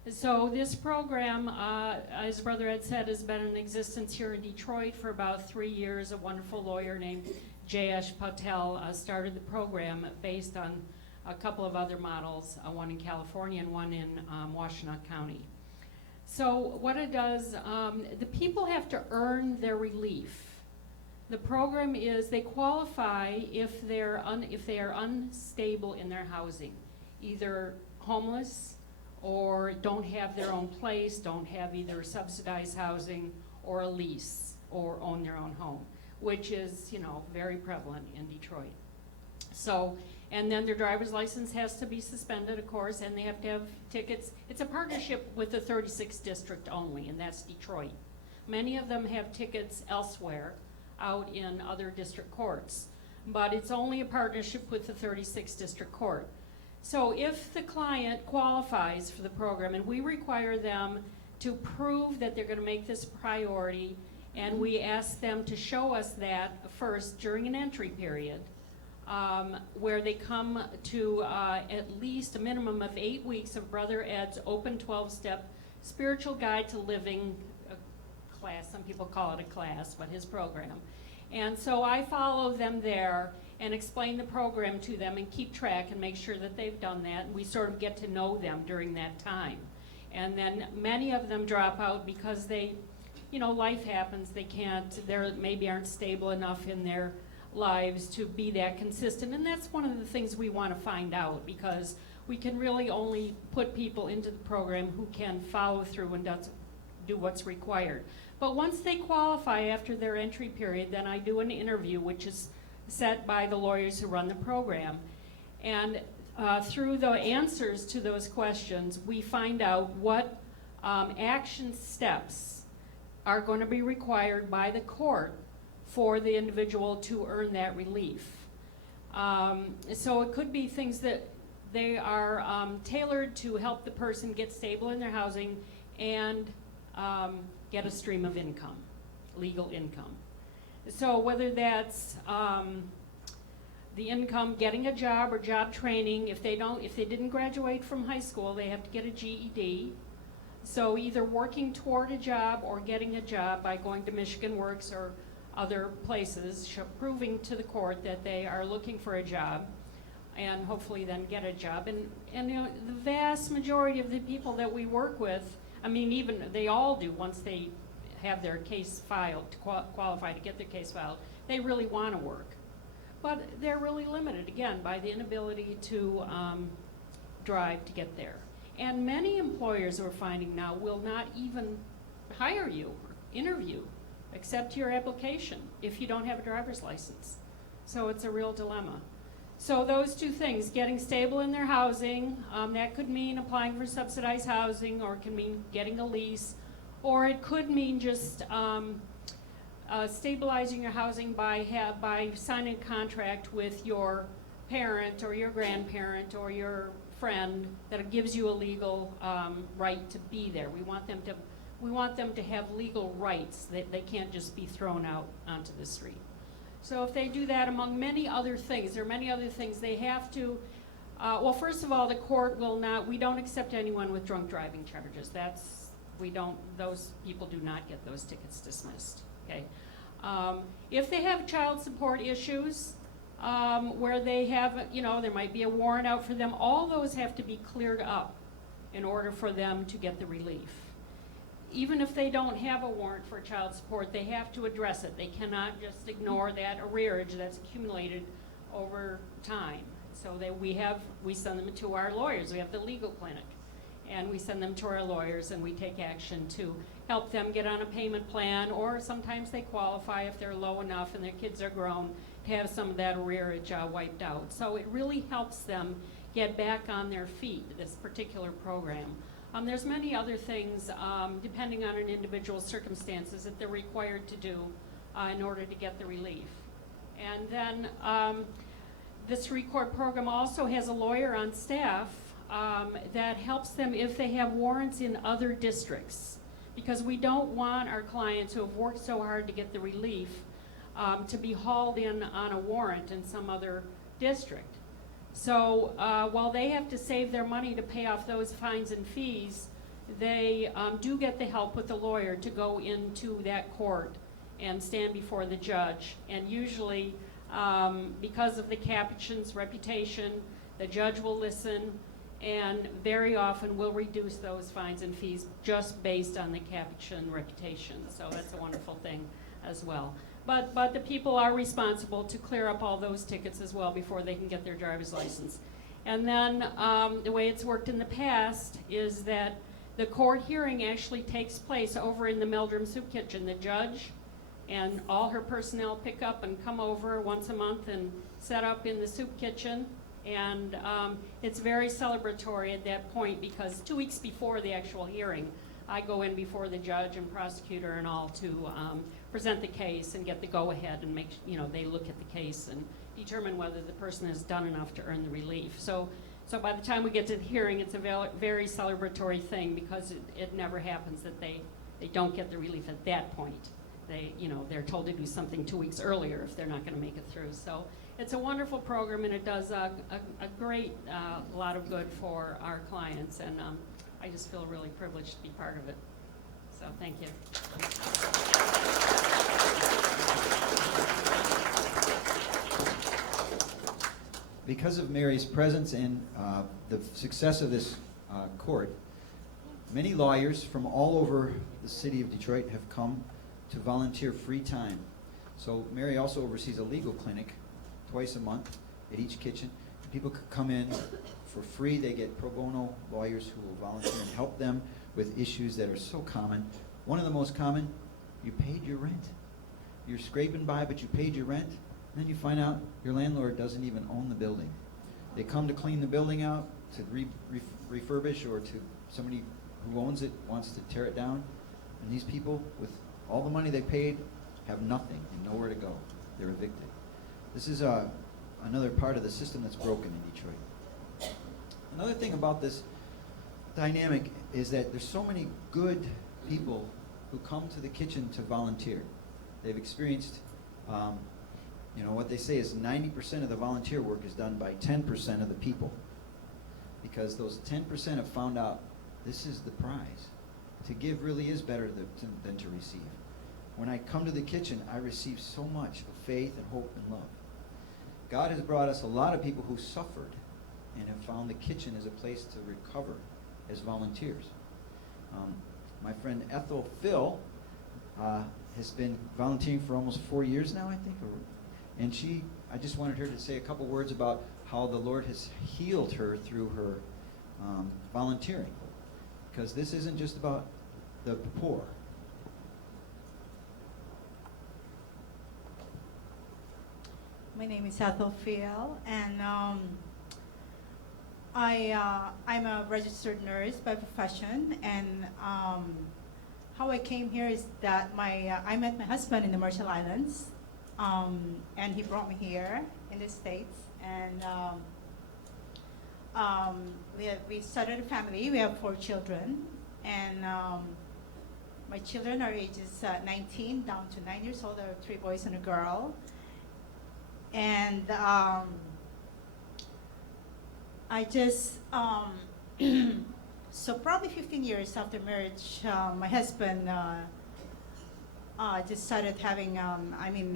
So this program, as Brother Ed said, has been in existence here in Detroit for about 3 years. A wonderful lawyer named Jayesh Patel started the program based on a couple of other models, one in California and one in Washtenaw County. So what it does, the people have to earn their relief. The program is they qualify if they are unstable in their housing, either homeless or don't have their own place, don't have either subsidized housing or a lease or own their own home, which is, you know, very prevalent in Detroit. So, and then their driver's license has to be suspended, of course, and they have to have tickets. It's a partnership with the 36th district only, and that's Detroit. Many of them have tickets elsewhere, out in other district courts, but it's only a partnership with the 36th district court. So if the client qualifies for the program, and we require them to prove that they're gonna make this priority, and we ask them to show us that first during an entry period, where they come to at least a minimum of 8 weeks of Brother Ed's open 12-step spiritual guide to living class. Some people call it a class, but his program. And so I follow them there and explain the program to them and keep track and make sure that they've done that. And we sort of get to know them during that time. And then many of them drop out because they, you know, life happens. They can't, they maybe aren't stable enough in their lives to be that consistent. And that's one of the things we want to find out, because we can really only put people into the program who can follow through and do what's required. But once they qualify after their entry period, then I do an interview, which is set by the lawyers who run the program. And through the answers to those questions, we find out what action steps are going to be required by the court for the individual to earn that relief. So it could be things that they are tailored to help the person get stable in their housing and get a stream of income, legal income. So whether that's the income, getting a job or job training, if they didn't graduate from high school, they have to get a GED. So either working toward a job or getting a job by going to Michigan Works or other places, proving to the court that they are looking for a job, and hopefully then get a job. And you know, the vast majority of the people that we work with, I mean, even they all do once they have their case filed, to qualify to get their case filed, they really want to work. But they're really limited, again, by the inability to drive to get there. And many employers we're finding now will not even hire you or interview, accept your application if you don't have a driver's license. So it's a real dilemma. So those two things, getting stable in their housing, that could mean applying for subsidized housing, or it can mean getting a lease, or it could mean just stabilizing your housing by signing a contract with your parent or your grandparent or your friend that gives you a legal right to be there. We want them to have legal rights. They can't just be thrown out onto the street. So if they do that, among many other things, there are many other things, they have to, well, first of all, the court will not, we don't accept anyone with drunk driving charges. Those people do not get those tickets dismissed, okay? If they have child support issues, where they have, there might be a warrant out for them, all those have to be cleared up in order for them to get the relief. Even if they don't have a warrant for child support, they have to address it. They cannot just ignore that arrearage that's accumulated over time. So we send them to our lawyers. We have the legal clinic, and we send them to our lawyers, and we take action to help them get on a payment plan, or sometimes they qualify if they're low enough and their kids are grown to have some of that arrearage wiped out. So it really helps them get back on their feet, this particular program. There's many other things, depending on an individual's circumstances, that they're required to do in order to get the relief. And then this RECORD program also has a lawyer on staff that helps them if they have warrants in other districts, because we don't want our clients who have worked so hard to get the relief to be hauled in on a warrant in some other district. So while they have to save their money to pay off those fines and fees, they do get the help with the lawyer to go into that court and stand before the judge. And usually, because of the Capuchin's reputation, the judge will listen and very often will reduce those fines and fees just based on the Capuchin reputation. So that's a wonderful thing as well. But the people are responsible to clear up all those tickets as well before they can get their driver's license. And then the way it's worked in the past is that the court hearing actually takes place over in the Meldrum Soup Kitchen. The judge and all her personnel pick up and come over once a month and set up in the soup kitchen. And it's very celebratory at that point, because 2 weeks before the actual hearing, I go in before the judge and prosecutor and all to present the case and get the go-ahead and make, they look at the case and determine whether the person has done enough to earn the relief. So by the time we get to the hearing, it's a very celebratory thing, because it never happens that they don't get the relief at that point. They're told to do something 2 weeks earlier if they're not going to make it through. So it's a wonderful program, and it does a great lot of good for our clients, and I just feel really privileged to be part of it. So thank you. Because of Mary's presence and the success of this court, many lawyers from all over the city of Detroit have come to volunteer free time. So Mary also oversees a legal clinic twice a month at each kitchen. People could come in for free. They get pro bono lawyers who will volunteer and help them with issues that are so common. One of the most common, you paid your rent. You're scraping by, but you paid your rent. And then you find out your landlord doesn't even own the building. They come to clean the building out, to refurbish, or to somebody who owns it wants to tear it down. And these people, with all the money they paid, have nothing and nowhere to go. They're evicted. This is another part of the system that's broken in Detroit. Another thing about this dynamic is that there's so many good people who come to the kitchen to volunteer. They've experienced, what they say is 90% of the volunteer work is done by 10% of the people, because those 10% have found out this is the prize. To give really is better than to receive. When I come to the kitchen, I receive so much of faith and hope and love. God has brought us a lot of people who suffered and have found the kitchen as a place to recover as volunteers. My friend Ethel Phil has been volunteering for almost 4 years now, I think. And I just wanted her to say a couple words about how the Lord has healed her through her volunteering. Because this isn't just about the poor. My name is Ethel Fiel, and I'm a registered nurse by profession. And how I came here is that I met my husband in the Marshall Islands, and he brought me here in the States. And we started a family. We have 4 children, and my children are ages 19 down to 9 years old. There are 3 boys and a girl. And I just, so probably 15 years after marriage, my husband just started having,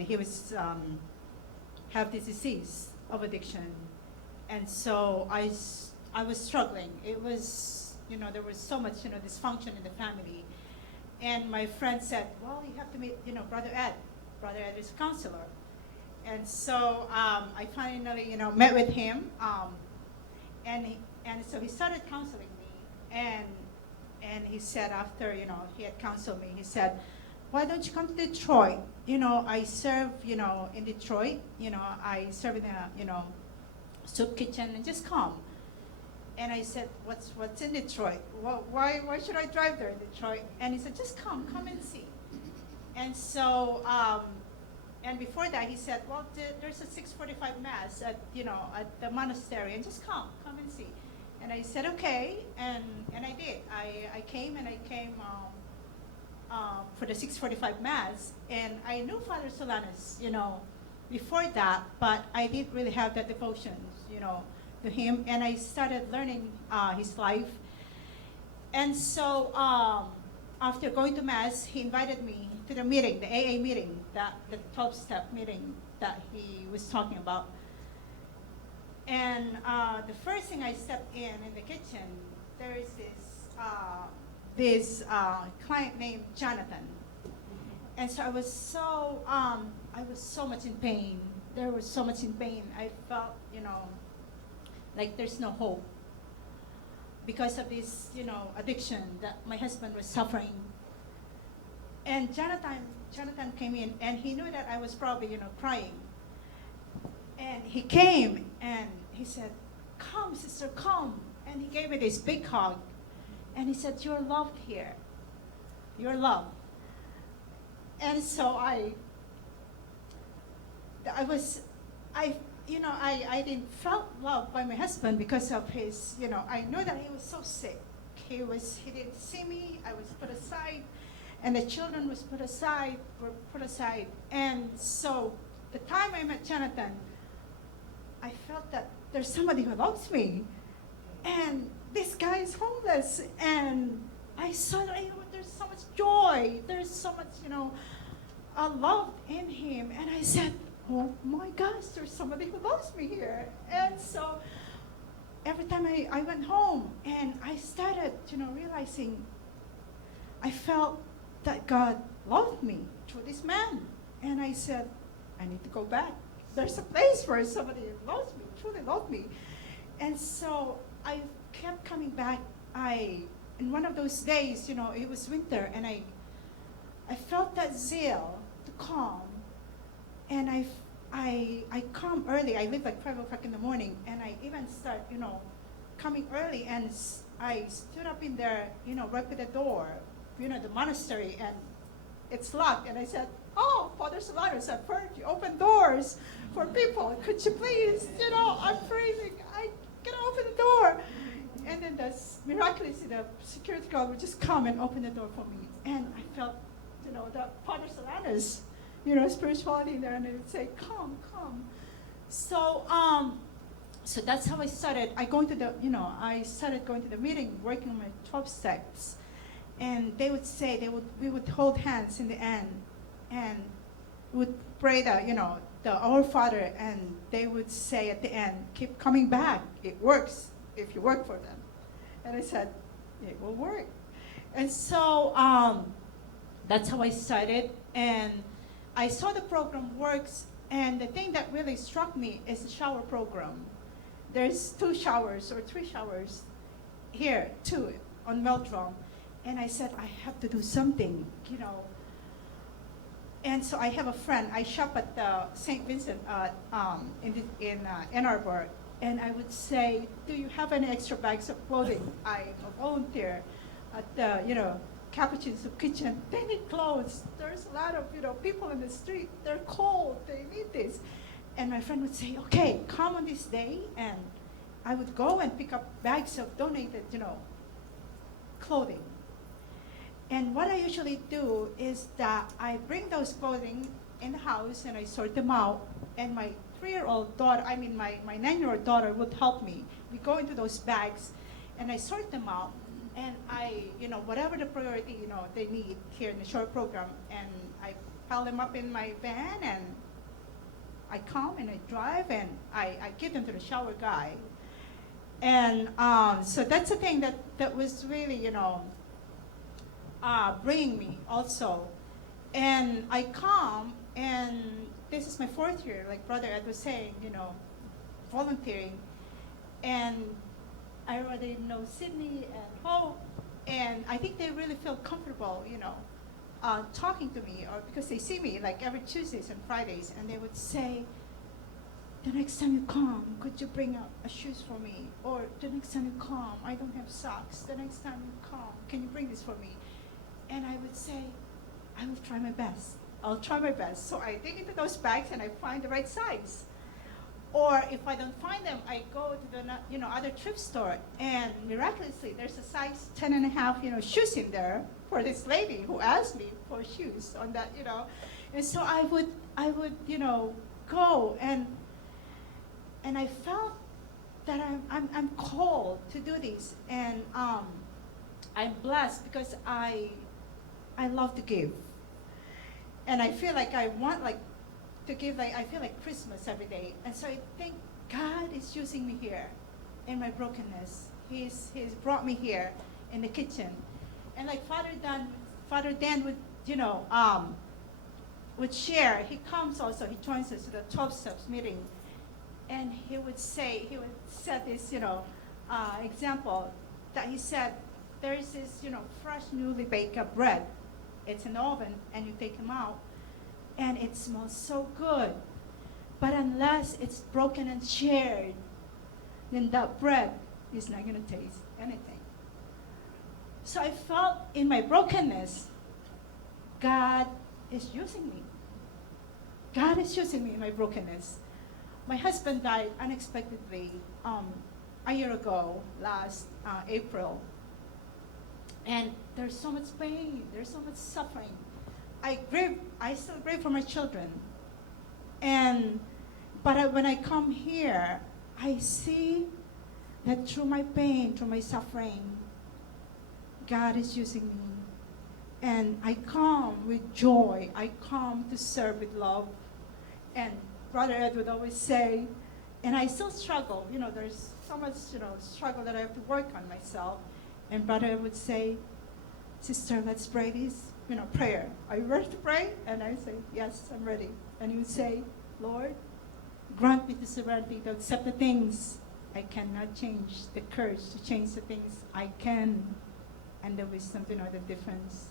he was have this disease of addiction. And so I was struggling. It was, there was so much, dysfunction in the family. And my friend said, well, you have to meet, Brother Ed. Brother Ed is a counselor. And so I finally, met with him. And so he started counseling me. And he said after, he had counseled me, he said, why don't you come to Detroit? I serve, in Detroit. I serve in a, soup kitchen, and just come. And I said, what's in Detroit? Why should I drive there in Detroit? And he said, just come and see. And so, and before that he said, well, there's a 6:45 mass at the monastery, and just come and see. And I said, okay, and I did. I came for the 6:45 mass, and I knew Father Solanus, before that, but I didn't really have that devotion, to him, and I started learning his life. And so after going to mass, he invited me to the meeting, the AA meeting, the 12-step meeting that he was talking about. And the first thing I stepped in the kitchen, there is this client named Jonathan. And so I was so much in pain. There was so much in pain. I felt, like there's no hope because of this, addiction that my husband was suffering. And Jonathan came in, and he knew that I was probably, crying. And he came and he said, come, sister, come. And he gave me this big hug. And he said, you're loved here. You're loved. And so I didn't felt loved by my husband because of his, I knew that he was so sick. He didn't see me. I was put aside, and the children were put aside. And so the time I met Jonathan, I felt that there's somebody who loves me, and this guy is homeless, and I saw that there's so much joy, there's so much, love in him, and I said, oh my gosh, there's somebody who loves me here. And so every time I went home, and I started, realizing, I felt that God loved me through this man, and I said, I need to go back. There's a place where somebody loves me, truly loved me. And so I kept coming back. In one of those days, it was winter, and I felt that zeal to come. And I come early. I leave like 5 o'clock in the morning, and I even start, coming early, and I stood up in there, right by the door, the monastery, and it's locked. And I said, oh, Father Solanus, I've heard you open doors for people. Could you please, I'm freezing. I can open the door. And then miraculously, the security guard would just come and open the door for me. And I felt, that Father Solanus, spirituality there, and they would say, come. So, so that's how I started. I started going to the meeting, working on my 12 steps. And they would say, we would hold hands in the end, and would pray the Our Father, and they would say at the end, keep coming back. It works if you work for them. And I said, it will work. And so that's how I started, and I saw the program works, and the thing that really struck me is the shower program. There's 2 showers or 3 showers here, 2 on Meldrum. And I said, I have to do something, And so I have a friend. I shop at the St. Vincent in Ann Arbor. And I would say, do you have any extra bags of clothing? I'm a volunteer at the, Capuchin soup kitchen. They need clothes. There's a lot of, people in the street. They're cold. They need this. And my friend would say, okay, come on this day. And I would go and pick up bags of donated, clothing. And what I usually do is that I bring those clothing in the house and I sort them out. And my 3-year-old daughter, my 9-year-old daughter would help me. We go into those bags and I sort them out. And I, whatever the priority, they need here in the short program, and I pile them up in my van, and I come and I drive, and I give them to the shower guy. And so that's the thing that was really, bringing me also. And I come, and this is my 4th year, like Brother Ed was saying, volunteering. And I already know Sydney and Hope, and I think they really feel comfortable, talking to me, or because they see me like every Tuesdays and Fridays, and they would say, the next time you come, could you bring a shoes for me? Or the next time you come, I don't have socks. The next time you come, can you bring this for me? And I would say, I will try my best. I'll try my best. So I dig into those bags and I find the right size. Or if I don't find them, I go to the other thrift store, and miraculously there's a size 10 and a half shoes in there for this lady who asked me for shoes on that. And so I would go, and I felt that I'm called to do this, and I'm blessed because I love to give, and I feel like I want to give, I feel like Christmas every day. And so I think God is using me here in my brokenness. He's brought me here in the kitchen. And like Father Dan would share, he comes also, he joins us to the 12 steps meeting. And he would set this, example that he said, there is this, fresh newly baked bread. It's in the oven, and you take them out, and it smells so good. But unless it's broken and shared, then that bread is not going to taste anything. So I felt in my brokenness, God is using me. God is using me in my brokenness. My husband died unexpectedly a year ago, last April. And there's so much pain, there's so much suffering. I still grieve for my children. But when I come here, I see that through my pain, through my suffering, God is using me. And I come with joy. I come to serve with love. And Brother Ed would always say, and I still struggle, there's so much, struggle that I have to work on myself. And Brother Ed would say, sister, let's pray this, prayer. Are you ready to pray? And I say, yes, I'm ready. And he would say, Lord, grant me the serenity to accept the things I cannot change, the courage to change the things I can, and the wisdom to know the difference.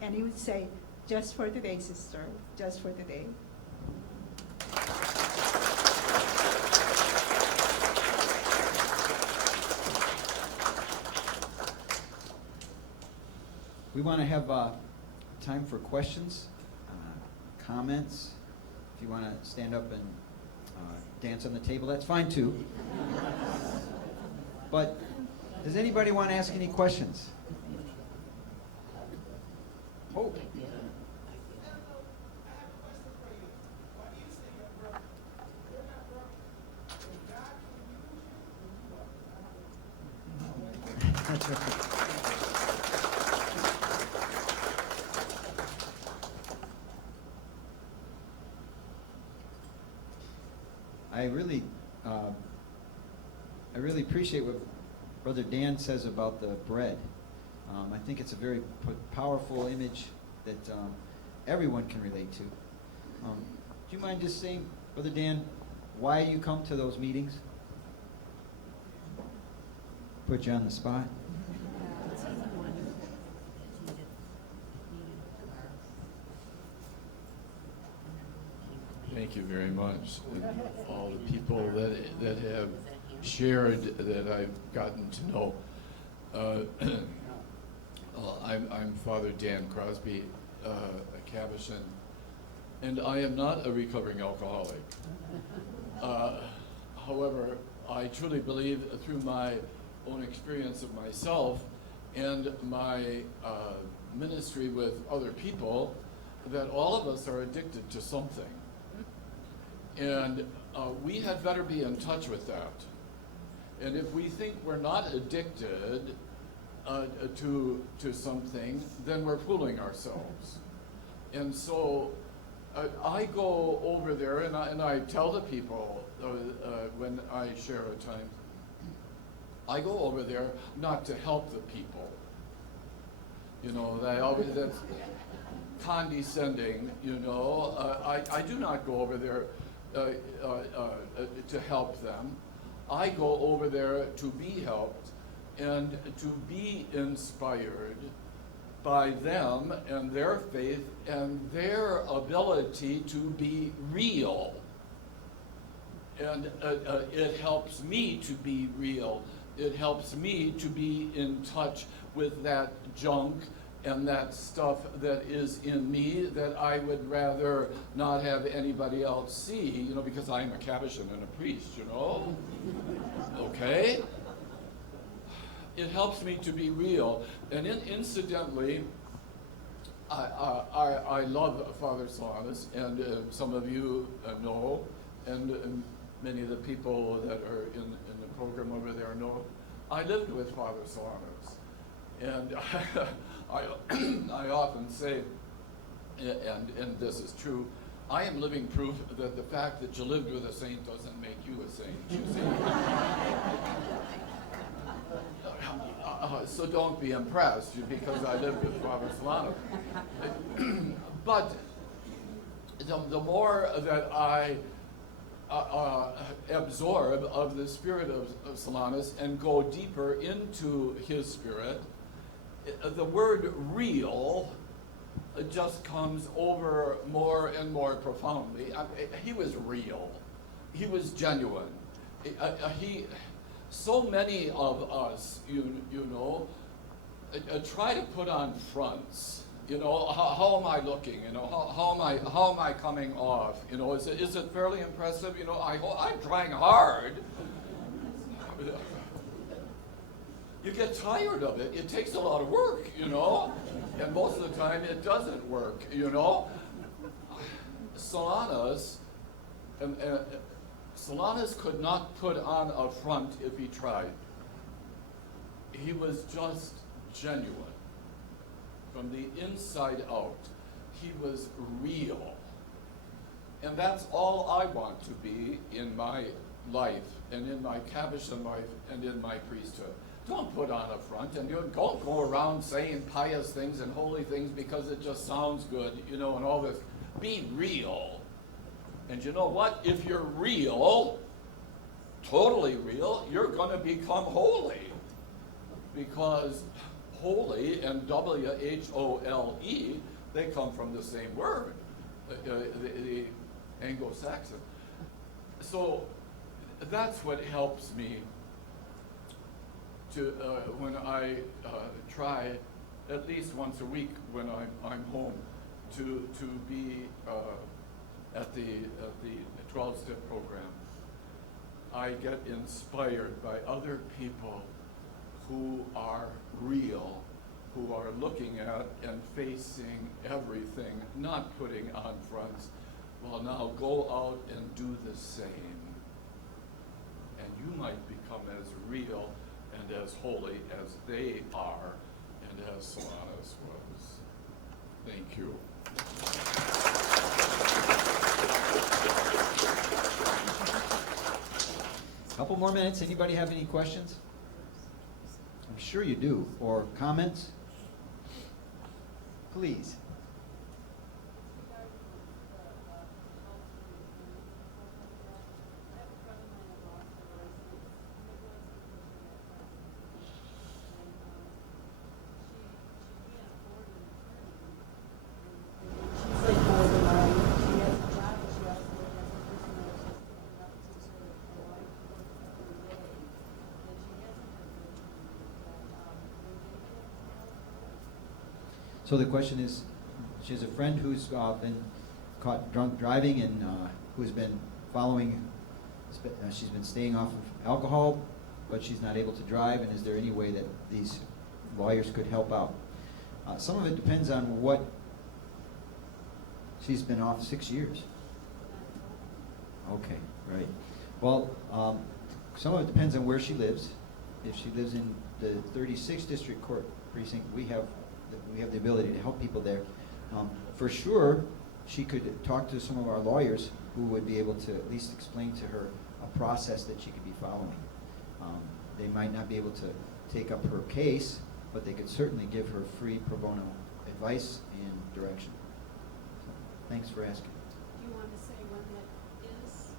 And he would say, just for today, sister, just for today. We want to have time for questions, comments. If you want to stand up and dance on the table, that's fine too. But does anybody want to ask any questions? Oh. That's right. I really appreciate what Brother Dan says about the bread. I think it's a very powerful image that everyone can relate to. Do you mind just saying, Brother Dan, why you come to those meetings? Put you on the spot. Thank you very much. And all the people that have shared that I've gotten to know. I'm Father Dan Crosby, a Capuchin, and I am not a recovering alcoholic. However, I truly believe through my own experience of myself and my ministry with other people that all of us are addicted to something. And we had better be in touch with that. And if we think we're not addicted, to something, then we're fooling ourselves. And so I go over there and I tell the people when I share a time, I go over there not to help the people. You know, that's condescending, you know. I do not go over there to help them. I go over there to be helped and to be inspired by them and their faith and their ability to be real. And it helps me to be real. It helps me to be in touch with that junk and that stuff that is in me that I would rather not have anybody else see, you know, because I'm a Capuchin and a priest, you know? Okay? It helps me to be real. And incidentally, I love Father Solanus, and some of you know, and many of the people that are in the program over there know. I lived with Father Solanus, and I often say, and this is true, I am living proof that the fact that you lived with a saint doesn't make you a saint, you see. So don't be impressed because I lived with Father Solanus. But the more that I absorb of the spirit of Solanus and go deeper into his spirit, the word real just comes over more and more profoundly. He was real. He was genuine. So many of us, you know, try to put on fronts. You know, how am I looking? You know, how am I coming off? You know, is it fairly impressive? You know, I'm trying hard. You get tired of it. It takes a lot of work, you know, and most of the time it doesn't work. You know, Solanus could not put on a front if he tried. He was just genuine. From the inside out, he was real. And that's all I want to be in my life, and in my Capuchin life, and in my priesthood. Don't put on a front, and don't go around saying pious things and holy things because it just sounds good, you know, and all this. Be real. And you know what? If you're real, totally real, you're going to become holy. Because holy and W-H-O-L-E, they come from the same word, the Anglo-Saxon. So that's what helps me to when I try at least once a week when I'm home to be at the 12-step program. I get inspired by other people who are real, who are looking at and facing everything, not putting on fronts. Well, now go out and do the same. And you might become as real and as holy as they are and as Solanus was. Thank you. Couple more minutes. Anybody have any questions? I'm sure you do. Or comments? Please. So the question is, she has a friend who's been caught drunk driving and who's been following, she's been staying off of alcohol, but she's not able to drive, and is there any way that these lawyers could help out? Some of it depends on what, she's been off 6 years. Okay, right. Well, some of it depends on where she lives if she lives in the 36th District Court precinct, we have the ability to help people there. For sure, she could talk to some of our lawyers who would be able to at least explain to her a process that she could be following. They might not be able to take up her case, but they could certainly give her free pro bono advice and direction. So, thanks for asking. Do you want to say when that is,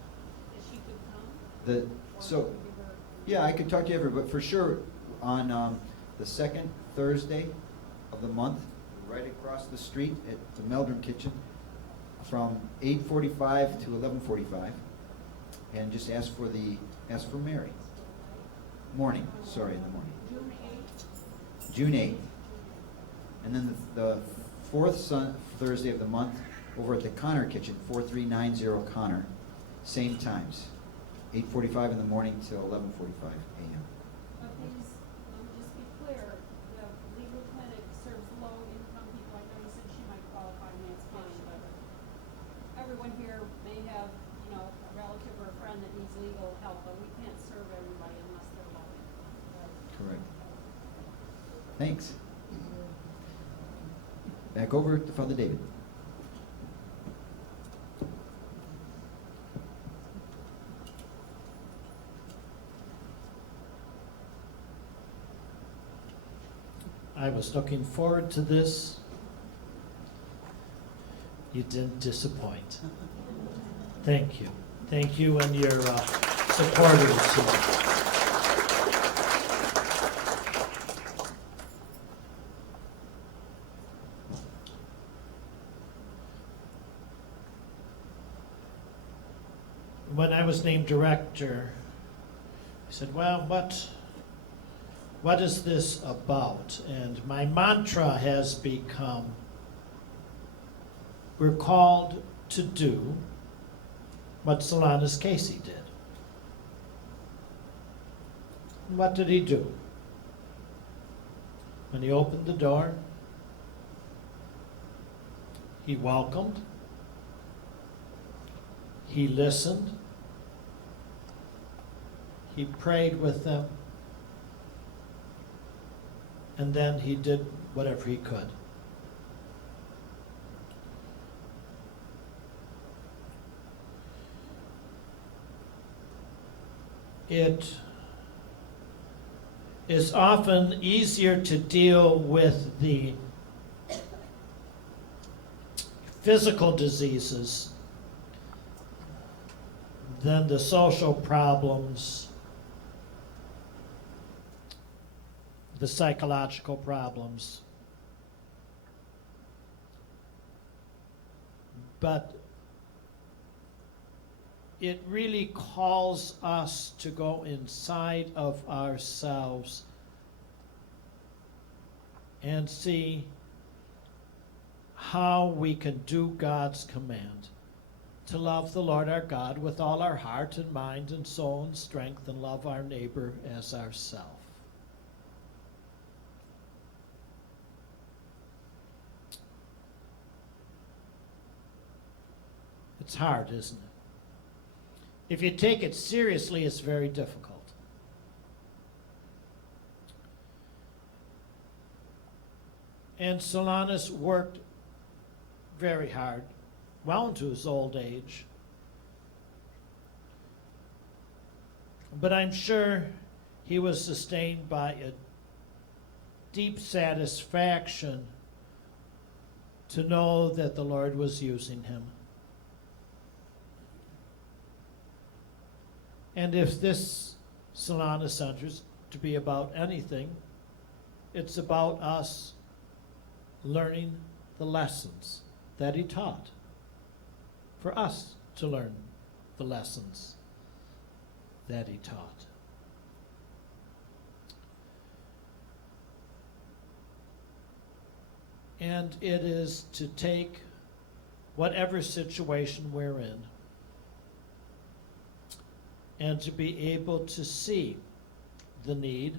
that she could come? Yeah, I could talk to you but for sure, on the second Thursday of the month, right across the street at the Meldrum Kitchen, from 8:45 to 11:45, and just ask for Mary. In the morning. June 8th. And then the fourth Thursday of the month, over at the Connor Kitchen, 4390 Connor, same times, 8:45 in the morning till 11:45 a.m. But these, just be clear, the legal clinic serves low-income people. I know you said she might qualify, Nancy, but everyone here may have, a relative or a friend that needs legal help, but we can't serve everybody unless they're low-income. Correct. Thanks. Back over to Father David. I was looking forward to this. You didn't disappoint. Thank you. Thank you and your supporters. When I was named director, I said, well, what is this about? And my mantra has become, we're called to do what Solanus Casey did. What did he do? When he opened the door, he welcomed, he listened, he prayed with them, and then he did whatever he could. It is often easier to deal with the physical diseases than the social problems, the psychological problems. But it really calls us to go inside of ourselves and see how we can do God's command, to love the Lord our God with all our heart and mind and soul and strength, and love our neighbor as ourself. It's hard, isn't it? If you take it seriously, it's very difficult. And Solanus worked very hard, well into his old age. But I'm sure he was sustained by a deep satisfaction to know that the Lord was using him. And if this Solanus Center is to be about anything, it's about us learning the lessons that he taught, for us to learn the lessons that he taught. And it is to take whatever situation we're in and to be able to see the need,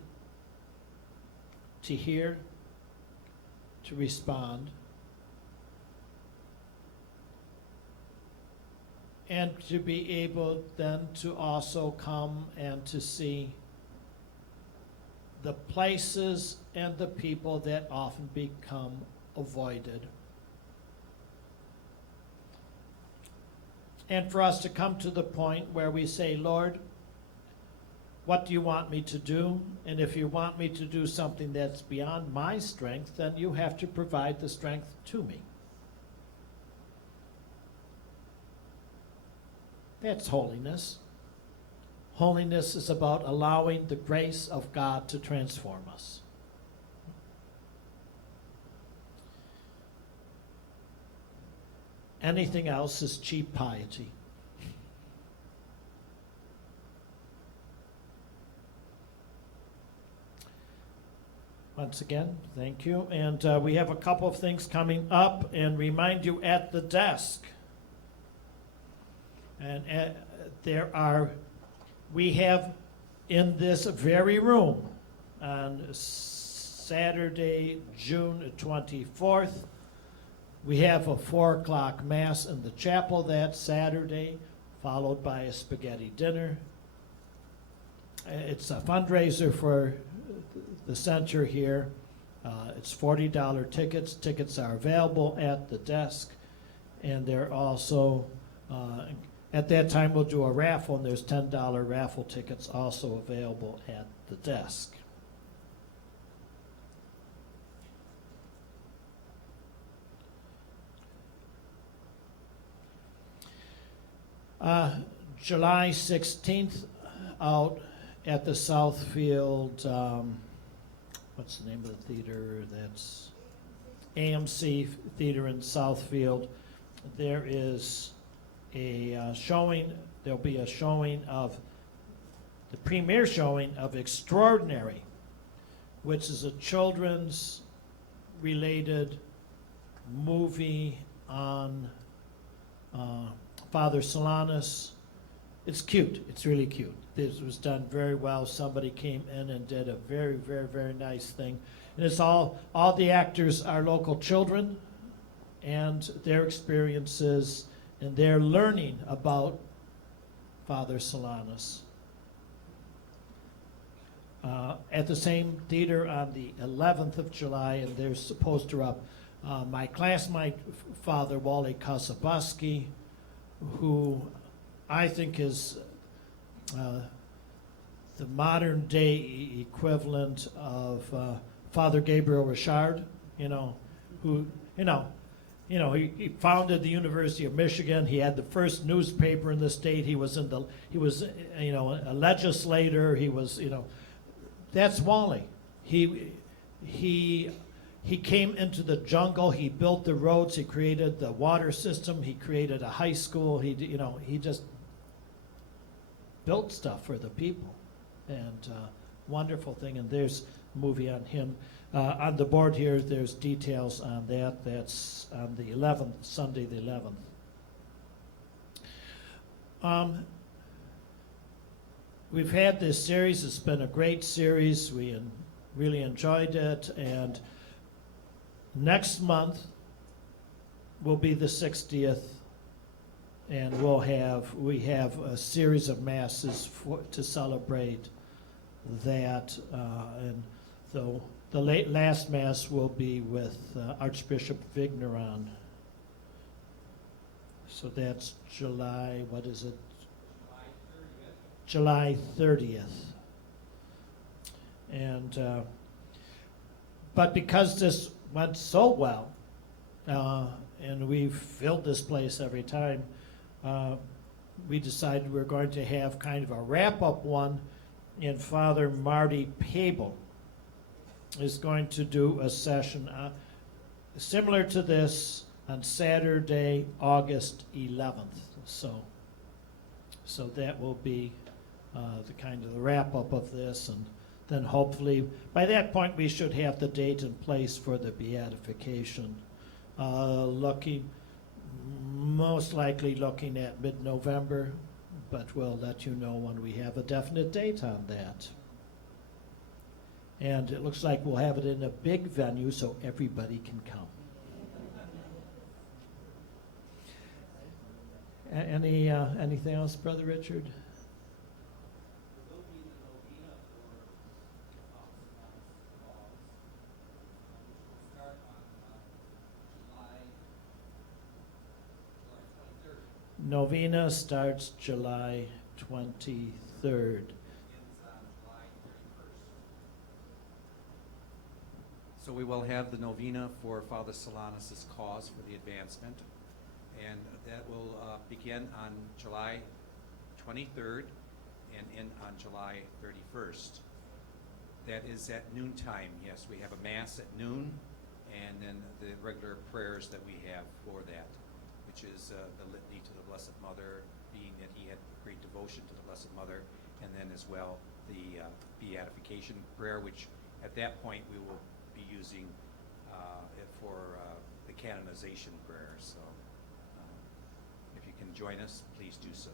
to hear, to respond, and to be able then to also come and to see the places and the people that often become avoided. And for us to come to the point where we say, Lord, what do you want me to do? And if you want me to do something that's beyond my strength, then you have to provide the strength to me. That's holiness. Holiness is about allowing the grace of God to transform us. Anything else is cheap piety. Once again, thank you. And we have a couple of things coming up, and remind you at the desk. And we have in this very room on Saturday, June 24th, we have a 4 o'clock Mass in the chapel that Saturday, followed by a spaghetti dinner. It's a fundraiser for the center here. It's $40 tickets. Tickets are available at the desk. And they're also, at that time we'll do a raffle, and there's $10 raffle tickets also available at the desk. July 16th, out at the Southfield, what's the name of the theater? That's AMC Theater in Southfield. There is a showing, there'll be a showing of, the premiere showing of Extraordinary, which is a children's related movie on Father Solanus. It's cute. It's really cute. This was done very well. Somebody came in and did a very, very, very nice thing. And it's all the actors are local children and their experiences, and they're learning about Father Solanus. At the same theater on the 11th of July, and there's a poster up, my classmate, Father Wally Kasabuski, who I think is the modern day equivalent of Father Gabriel Richard, who, he founded the University of Michigan. He had the first newspaper in the state. He was a legislator. He was, that's Wally. He came into the jungle. He built the roads. He created the water system. He created a high school. He just built stuff for the people, and wonderful thing. And there's a movie on him. On the board here, there's details on that. That's on the 11th, Sunday the 11th. We've had this series. It's been a great series. We really enjoyed it. And next month will be the 60th, and we have a series of masses to celebrate that. And so the last mass will be with Archbishop Vigneron. So that's July, what is it? July 30th. And but because this went so well, and we've filled this place every time, we decided we're going to have kind of a wrap-up one, and Father Marty Pabel is going to do a session similar to this on Saturday, August 11th. So that will be the kind of the wrap-up of this, and then hopefully by that point we should have the date in place for the beatification. Most likely looking at mid-November, but we'll let you know when we have a definite date on that. And it looks like we'll have it in a big venue so everybody can come. Anything else, Brother Richard? Novena starts July 23rd. So we will have the novena for Father Solanus' cause for the advancement, and that will begin on July 23rd and end on July 31st. That is at noontime. Yes, we have a mass at noon, and then the regular prayers that we have for that, which is the litany to the Blessed Mother, being that he had great devotion to the Blessed Mother, and then as well the beatification prayer, which at that point we will be using it for the canonization prayer. So if you can join us, please do so.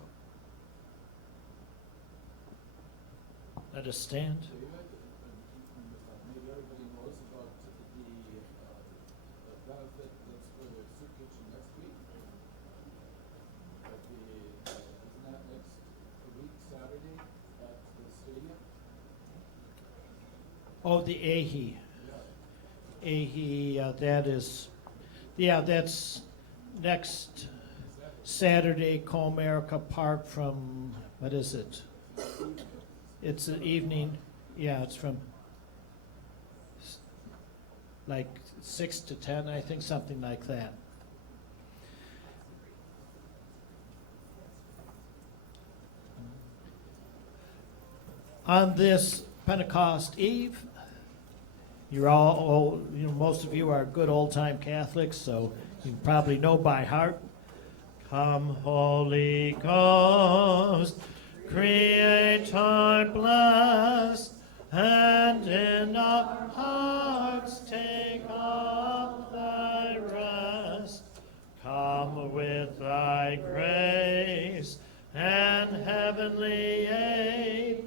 Let us stand. Maybe everybody knows about the benefit that's for the soup kitchen next week. Isn't that next week, Saturday, at the stadium? Oh, the AHI. AHI, that's next Saturday, Comerica Park from, what is it? It's an evening, it's from like 6 to 10, I think, something like that. On this Pentecost Eve, you're all, most of you are good old-time Catholics, so you probably know by heart. Come, Holy Ghost, Creator blessed, and in our hearts take up thy rest. Come with thy grace and heavenly aid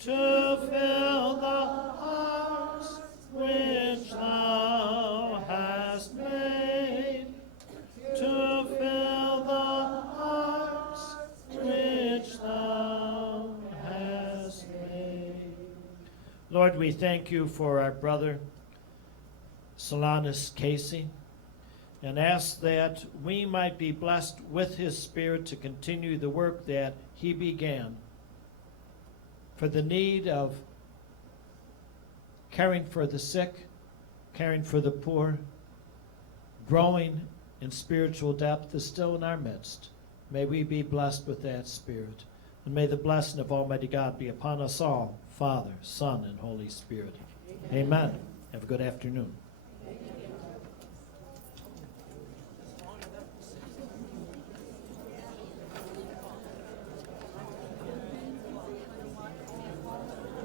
to fill the hearts which thou hast made, to fill the hearts which thou hast made. Lord, we thank you for our brother Solanus Casey, and ask that we might be blessed with his spirit to continue the work that he began for the need of caring for the sick, caring for the poor, growing in spiritual depth is still in our midst. May we be blessed with that spirit. And may the blessing of Almighty God be upon us all, Father, Son, and Holy Spirit. Amen. Have a good afternoon.